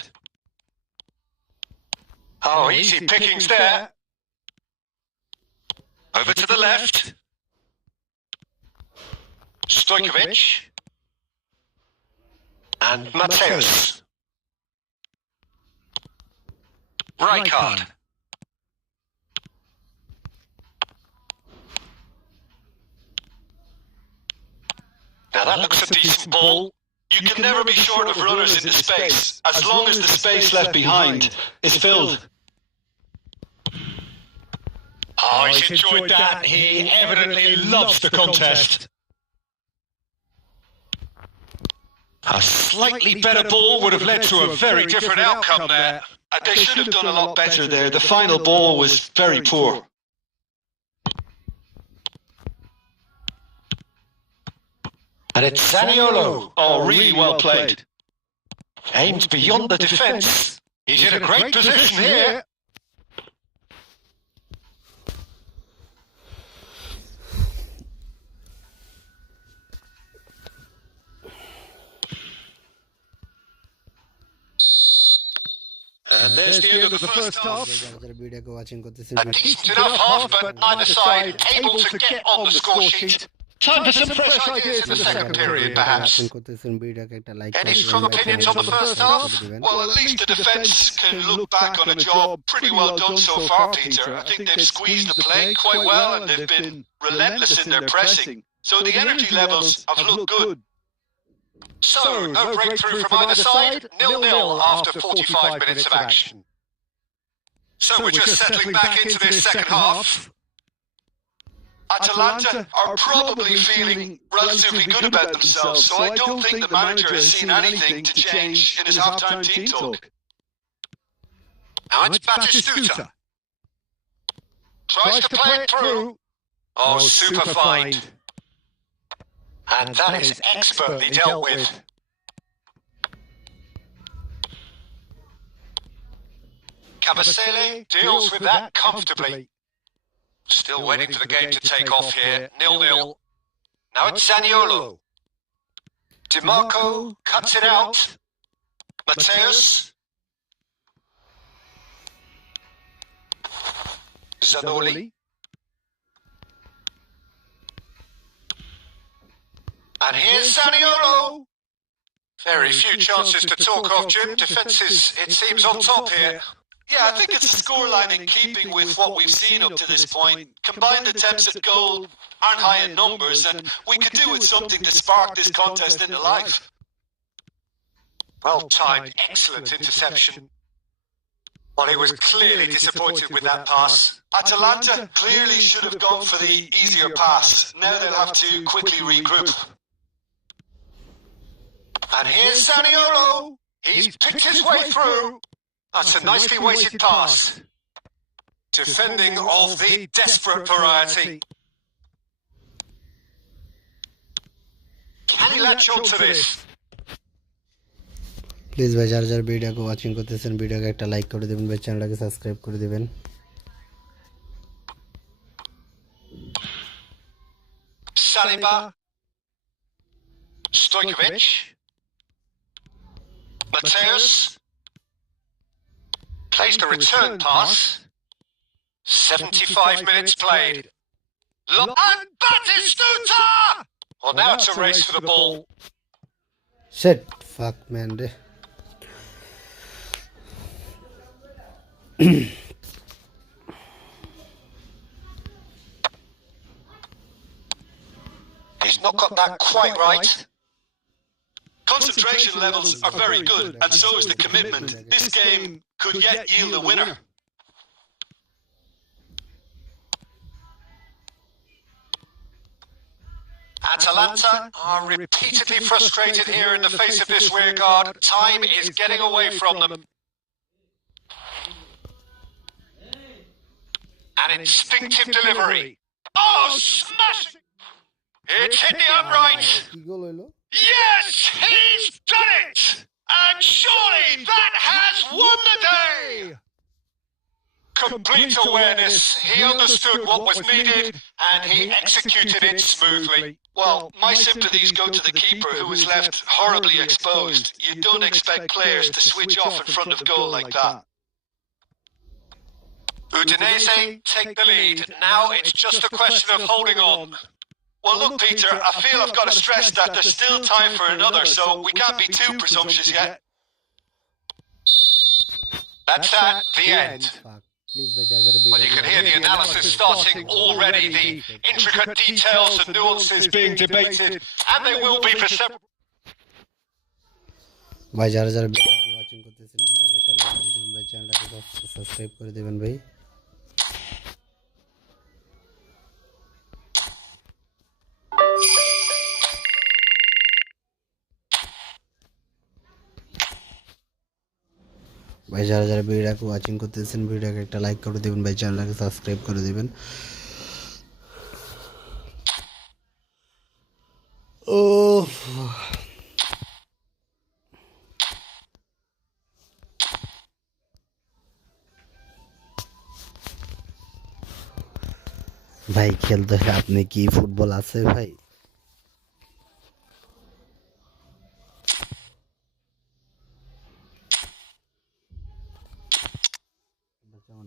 Oh, easy pickings there. Over to the left. Stojkovic. And Matthäus. Rijkaard. Now that looks a decent ball. You can never be short of runners into space, as long as the space left behind is filled. Oh, he's enjoyed that. He evidently loves the contest. A slightly better ball would have led to a very different outcome there. They should have done a lot better there. The final ball was very poor. And it's Zaniolo. Oh, really well played. Aims beyond the defence. He's in a great position here. And there's the end of the first half. Decent enough half, but neither side able to get on the score sheet. Time for some fresh ideas in the second period, perhaps. Any strong opinions on the first half? Well, at least the defence can look back on a job pretty well done so far, Peter. I think they've squeezed the play quite well and they've been relentless in their pressing. So the energy levels have looked good. So, no breakthrough from either side, 0-0 after 45 minutes of action. So we're just settling back into this second half. Atalanta are probably feeling relatively good about themselves, so I don't think the manager has seen anything to change in his half-time team talk. Now it's Batistuta. Tries to play it through. Oh, super find. And that is expertly dealt with. Cavasele deals with that comfortably. Still waiting for the game to take off here. 0-0. Now it's Zaniolo. DiMarco cuts it out. Matthäus. Zanoli. And here's Zaniolo. Very few chances to talk of, Jim. Defence is, it seems, on top here. Yeah, I think it's a scoreline in keeping with what we've seen up to this point. Combined attempts at goal aren't high in numbers, and we could do with something to spark this contest into life. Well timed, excellent interception. Well, he was clearly disappointed with that pass. Atalanta clearly should have gone for the easier pass. Now they'll have to quickly regroup. And here's Zaniolo. He's picked his way through. That's a nicely weighted pass. Defending of the desperate variety. Can he latch on to this? Please ভাই যারা যারা ভিডিওকে watching করতেছেন ভিডিওকে একটা like করে দিবেন ভাই, চ্যানেলটাকে সাবস্ক্রাইব করে দিবেন। Saliba. Stojkovic. Mateus. Plays the return pass. 75 minutes played. And Batistuta! Well, now it's a race for the ball. Shit, fuck man. He's not got that quite right. Concentration levels are very good, and so is the commitment. This game could yet yield a winner. Atalanta are repeatedly frustrated here in the face of this rearguard. Time is getting away from them. An instinctive delivery. Oh, smash! It's hit the upright. Yes, he's done it! And surely that has won the day! Complete awareness. He understood what was needed and he executed it smoothly. Well, my sympathies go to the keeper who was left horribly exposed. You don't expect players to switch off in front of goal like that. Udinese take the lead. Now it's just a question of holding on. Well, look, Peter, I feel I've got to stress that there's still time for another, so we can't be too presumptuous yet. That's at the end. Well, you can hear the analysis starting already, the intricate details and nuances being debated, and they will be for several... ভাই যারা যারা ভিডিওকে watching করতেছেন ভিডিওকে একটা like করে দিবেন ভাই, চ্যানেলটাকে সাবস্ক্রাইব করে দিবেন ভাই। ভাই যারা যারা ভিডিওকে ওয়াচিং করতেছেন ভিডিওকে একটা লাইক করে দিবেন ভাই, চ্যানেলটাকে সাবস্ক্রাইব করে দিবেন। ও ভাই খেলতে আপনি কি ফুটবল আছে ভাই?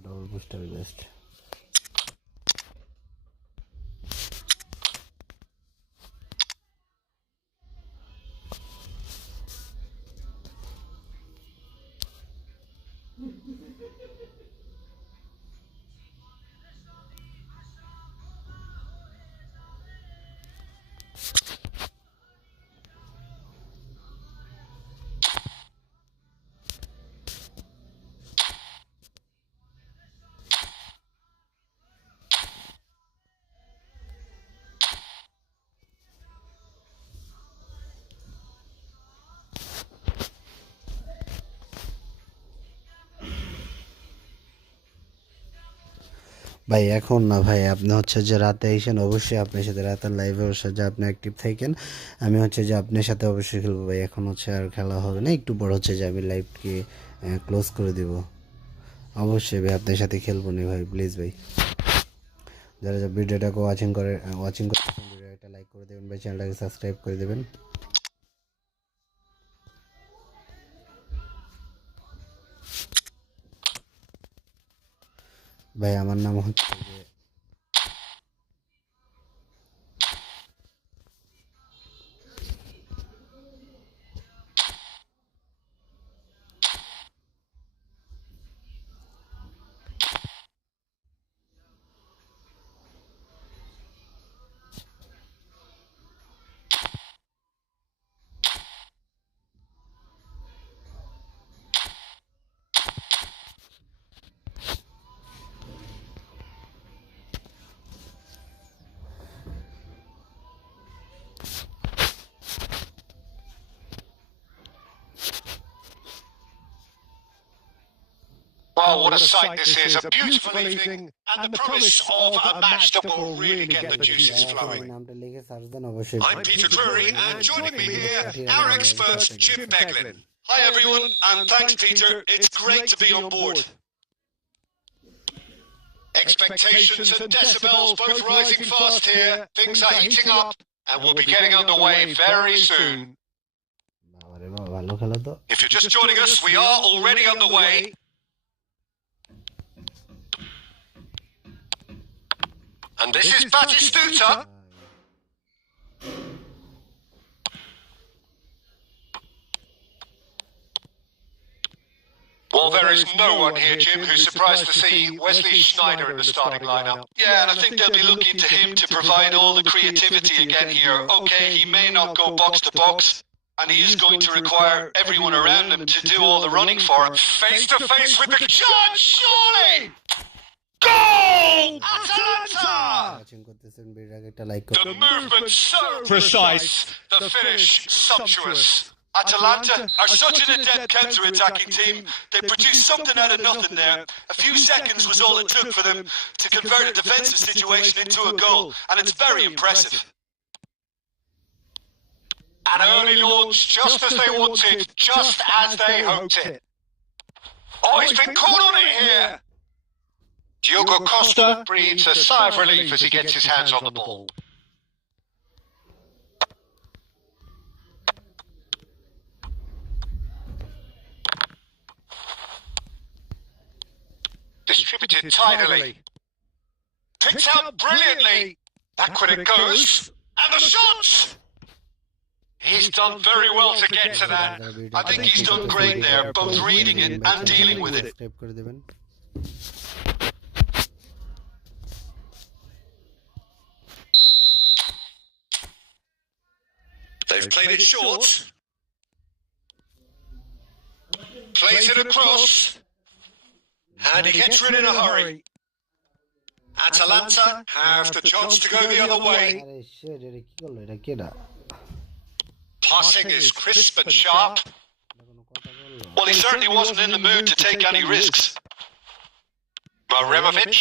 Double booster best. ভাই এখন না ভাই, আপনি হচ্ছে যে রাতে আইসেন, অবশ্যই আপনার সাথে রাতের লাইভে অবশ্যই যে আপনি অ্যাক্টিভ থাকেন, আমি হচ্ছে যে আপনার সাথে অবশ্যই খেলবো ভাই। এখন হচ্ছে আর খেলা হবে না, একটু বড় হচ্ছে যে আমি লাইভকে ক্লোজ করে দিব। অবশ্যই ভাই আপনার সাথে খেলবো নি ভাই, প্লিজ ভাই। যারা যারা ভিডিওটাকে ওয়াচিং করতেছেন ভিডিওটা লাইক করে দেবেন ভাই, চ্যানেলটাকে সাবস্ক্রাইব করে দেবেন। ভাই আমার নাম হচ্ছে যে Well, what a sight this is. A beautiful evening and the promise of a match that will really get the juices flowing. নামটা লিখে সার্চ দেন অবশ্যই I'm Peter Drury, and joining me here, our expert, Jim Beglin. Hi everyone, and thanks Peter, it's great to be on board. Expectations and decibels both rising fast here, things are heating up, and we'll be getting underway very soon. বাবারে বাবা ভালো খেলা তো If you're just joining us, we are already underway. And this is Batistuta. Well, there is no one here, Jim, who's surprised to see Wesley Schneider in the starting lineup. Yeah, and I think they'll be looking to him to provide all the creativity again here. Okay, he may not go box to box, and he is going to require everyone around him to do all the running for him. Face to face with the chance, surely! Goal! Atalanta! Watching করতেছেন ভিডিওটাকে একটা like The movement so precise, the finish sumptuous. Atalanta are such an adept counter-attacking team. They produced something out of nothing there. A few seconds was all it took for them to convert a defensive situation into a goal, and it's very impressive. An early launch, just as they wanted, just as they hoped it. Oh, he's been caught on it here! Diogo Costa breathes a sigh of relief as he gets his hands on the ball. Distributed tidily. Picked out brilliantly. Back when it goes. And the shots! He's done very well to get to that. I think he's done great there, both reading it and dealing with it. Subscribe করে দিবেন They've played it short. Plays it across. And he gets rid in a hurry. Atalanta have the chance to go the other way. আরে sheet এটা কি করলো এটা কেডা Passing is crisp and sharp. Well, he certainly wasn't in the mood to take any risks. Maremovic.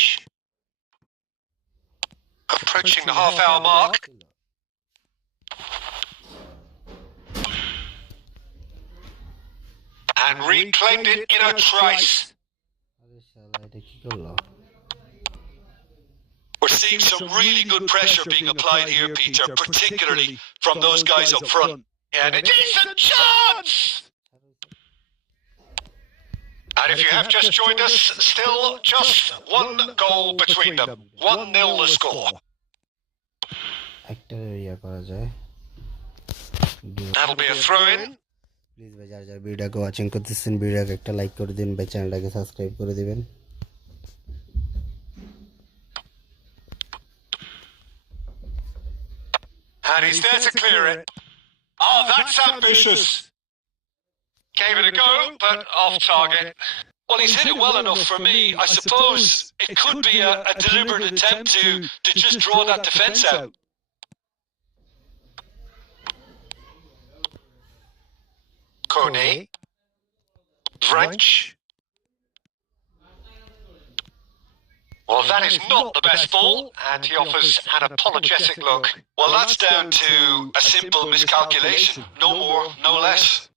Approaching the half-hour mark. And reclaimed it in a trice. আরে শালা এটা কি করলো We're seeing some really good pressure being applied here, Peter, particularly from those guys up front. And a decent chance! And if you have just joined us, still just one goal between them. 1-0 the score. একটা ইয়া করা যায় That'll be a throw-in. Please ভাই যারা যারা ভিডিওটাকে watching করতেছেন ভিডিওটাকে একটা লাইক করে দিন ভাই চ্যানেলটাকে সাবস্ক্রাইব করে দিবেন And he's there to clear it. Oh, that's ambitious. Gave it a go, but off target. Well, he's hit it well enough for me. I suppose it could be a deliberate attempt to just draw that defence out. Kone. Vranch. Well, that is not the best ball, and he offers an apologetic look. Well, that's down to a simple miscalculation. No more, no less.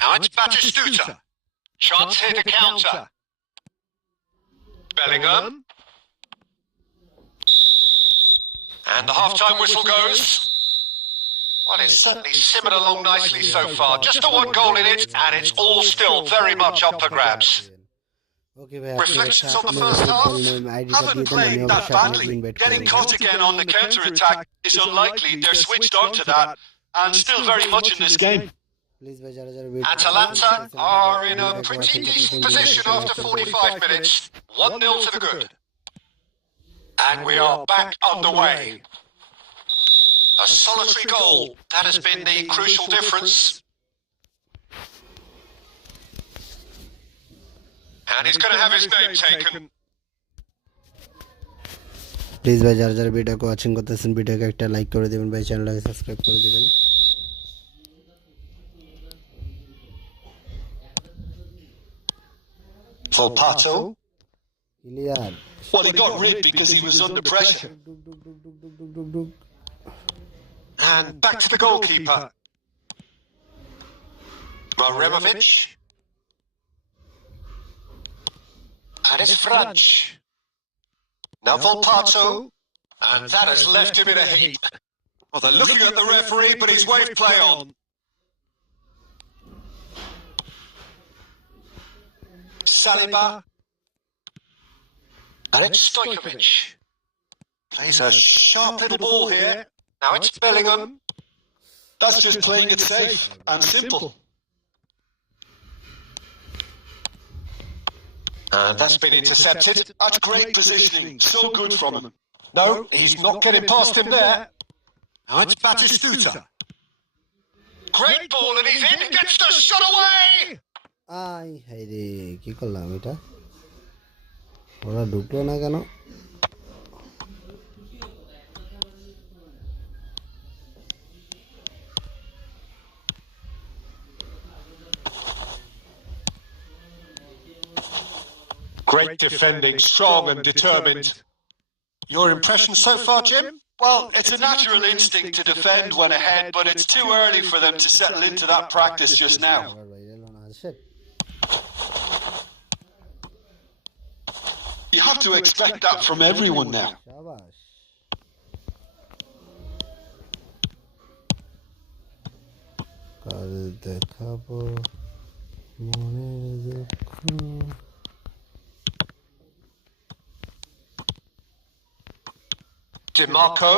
Now it's Batistuta. Chance here to counter. Bellingham. And the half-time whistle goes. Well, it's certainly simmered along nicely so far. Just the one goal in it, and it's all still very much up for grabs. Okay, ভাই Reflections on the first half? Haven't played that badly. Getting caught again on the counter-attack is unlikely. They're switched on to that, and still very much in this game. Atalanta are in a pretty decent position after 45 minutes. 1-0 to the good. And we are back underway. A solitary goal. That has been the crucial difference. And he's going to have his name taken. Please ভাই যারা যারা ভিডিওকে watching করতেছেন ভিডিওকে একটা like করে দিবেন ভাই, চ্যানেলটাকে সাবস্ক্রাইব করে দিবেন। For Pato. Clear. Well, he got rid because he was under pressure. And back to the goalkeeper. Maremovic. And it's Franch. Now Volpato. And that has left him in a heap. Well, they're looking at the referee, but he's waved play on. Saliba. And it's Stojkovic. Plays a sharp little ball here. Now it's Bellingham. That's just playing it safe and simple. And that's been intercepted. That's great positioning. So good from him. No, he's not getting past him there. Now it's Batistuta. Great ball and he's in. He gets the shot away. আই হাই রে, কি করলাম এটা? ওরা ঢুকলো না কেন? Great defending, strong and determined. Your impression so far, Jim? Well, it's a natural instinct to defend when ahead, but it's too early for them to settle into that practice just now. You have to expect that from everyone now. DeMarco.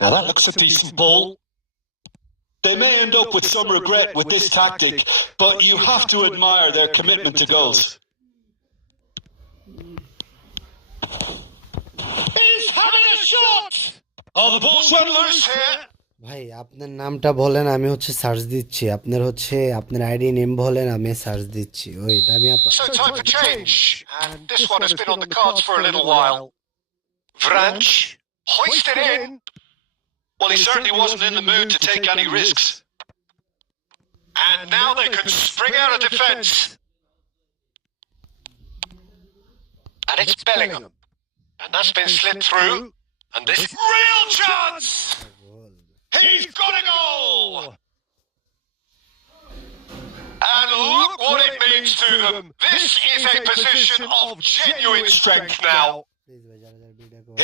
Now that looks a decent ball. They may end up with some regret with this tactic, but you have to admire their commitment to goals. He's having a shot! Oh, the ball's went loose here. ভাই আপনার নামটা বলেন, আমি হচ্ছে search দিচ্ছি। আপনার হচ্ছে আপনার আইডি নেম বলেন, আমি সার্চ দিচ্ছি। ওইটা আমি So time for change, and this one has been on the cards for a little while. Vranch, hoisted in. Well, he certainly wasn't in the mood to take any risks. And now they can spring out of defence. And it's Bellingham. And that's been slipped through. And this real chance! He's got a goal! And look what it means to them. This is a position of genuine strength now.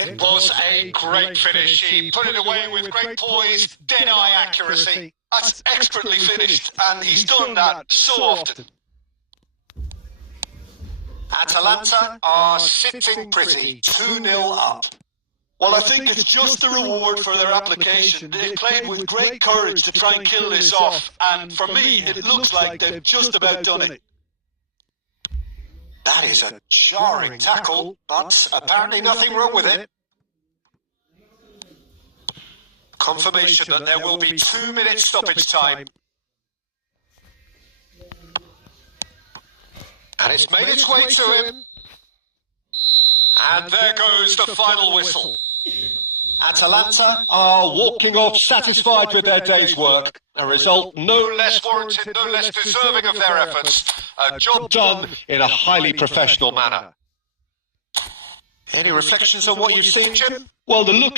It was a great finish. He put it away with great poise, dead-eye accuracy. That's expertly finished, and he's done that so often. Atalanta are sitting pretty, 2-0 up. Well, I think it's just the reward for their application. They've played with great courage to try and kill this off, and for me, it looks like they've just about done it. That is a jarring tackle, but apparently nothing wrong with it. Confirmation that there will be 2 minutes stoppage time. And it's made its way to him. And there goes the final whistle. Atalanta are walking off satisfied with their day's work. A result no less warranted, no less deserving of their efforts. A job done in a highly professional manner. Any reflections on what you've seen, Jim? Well, the look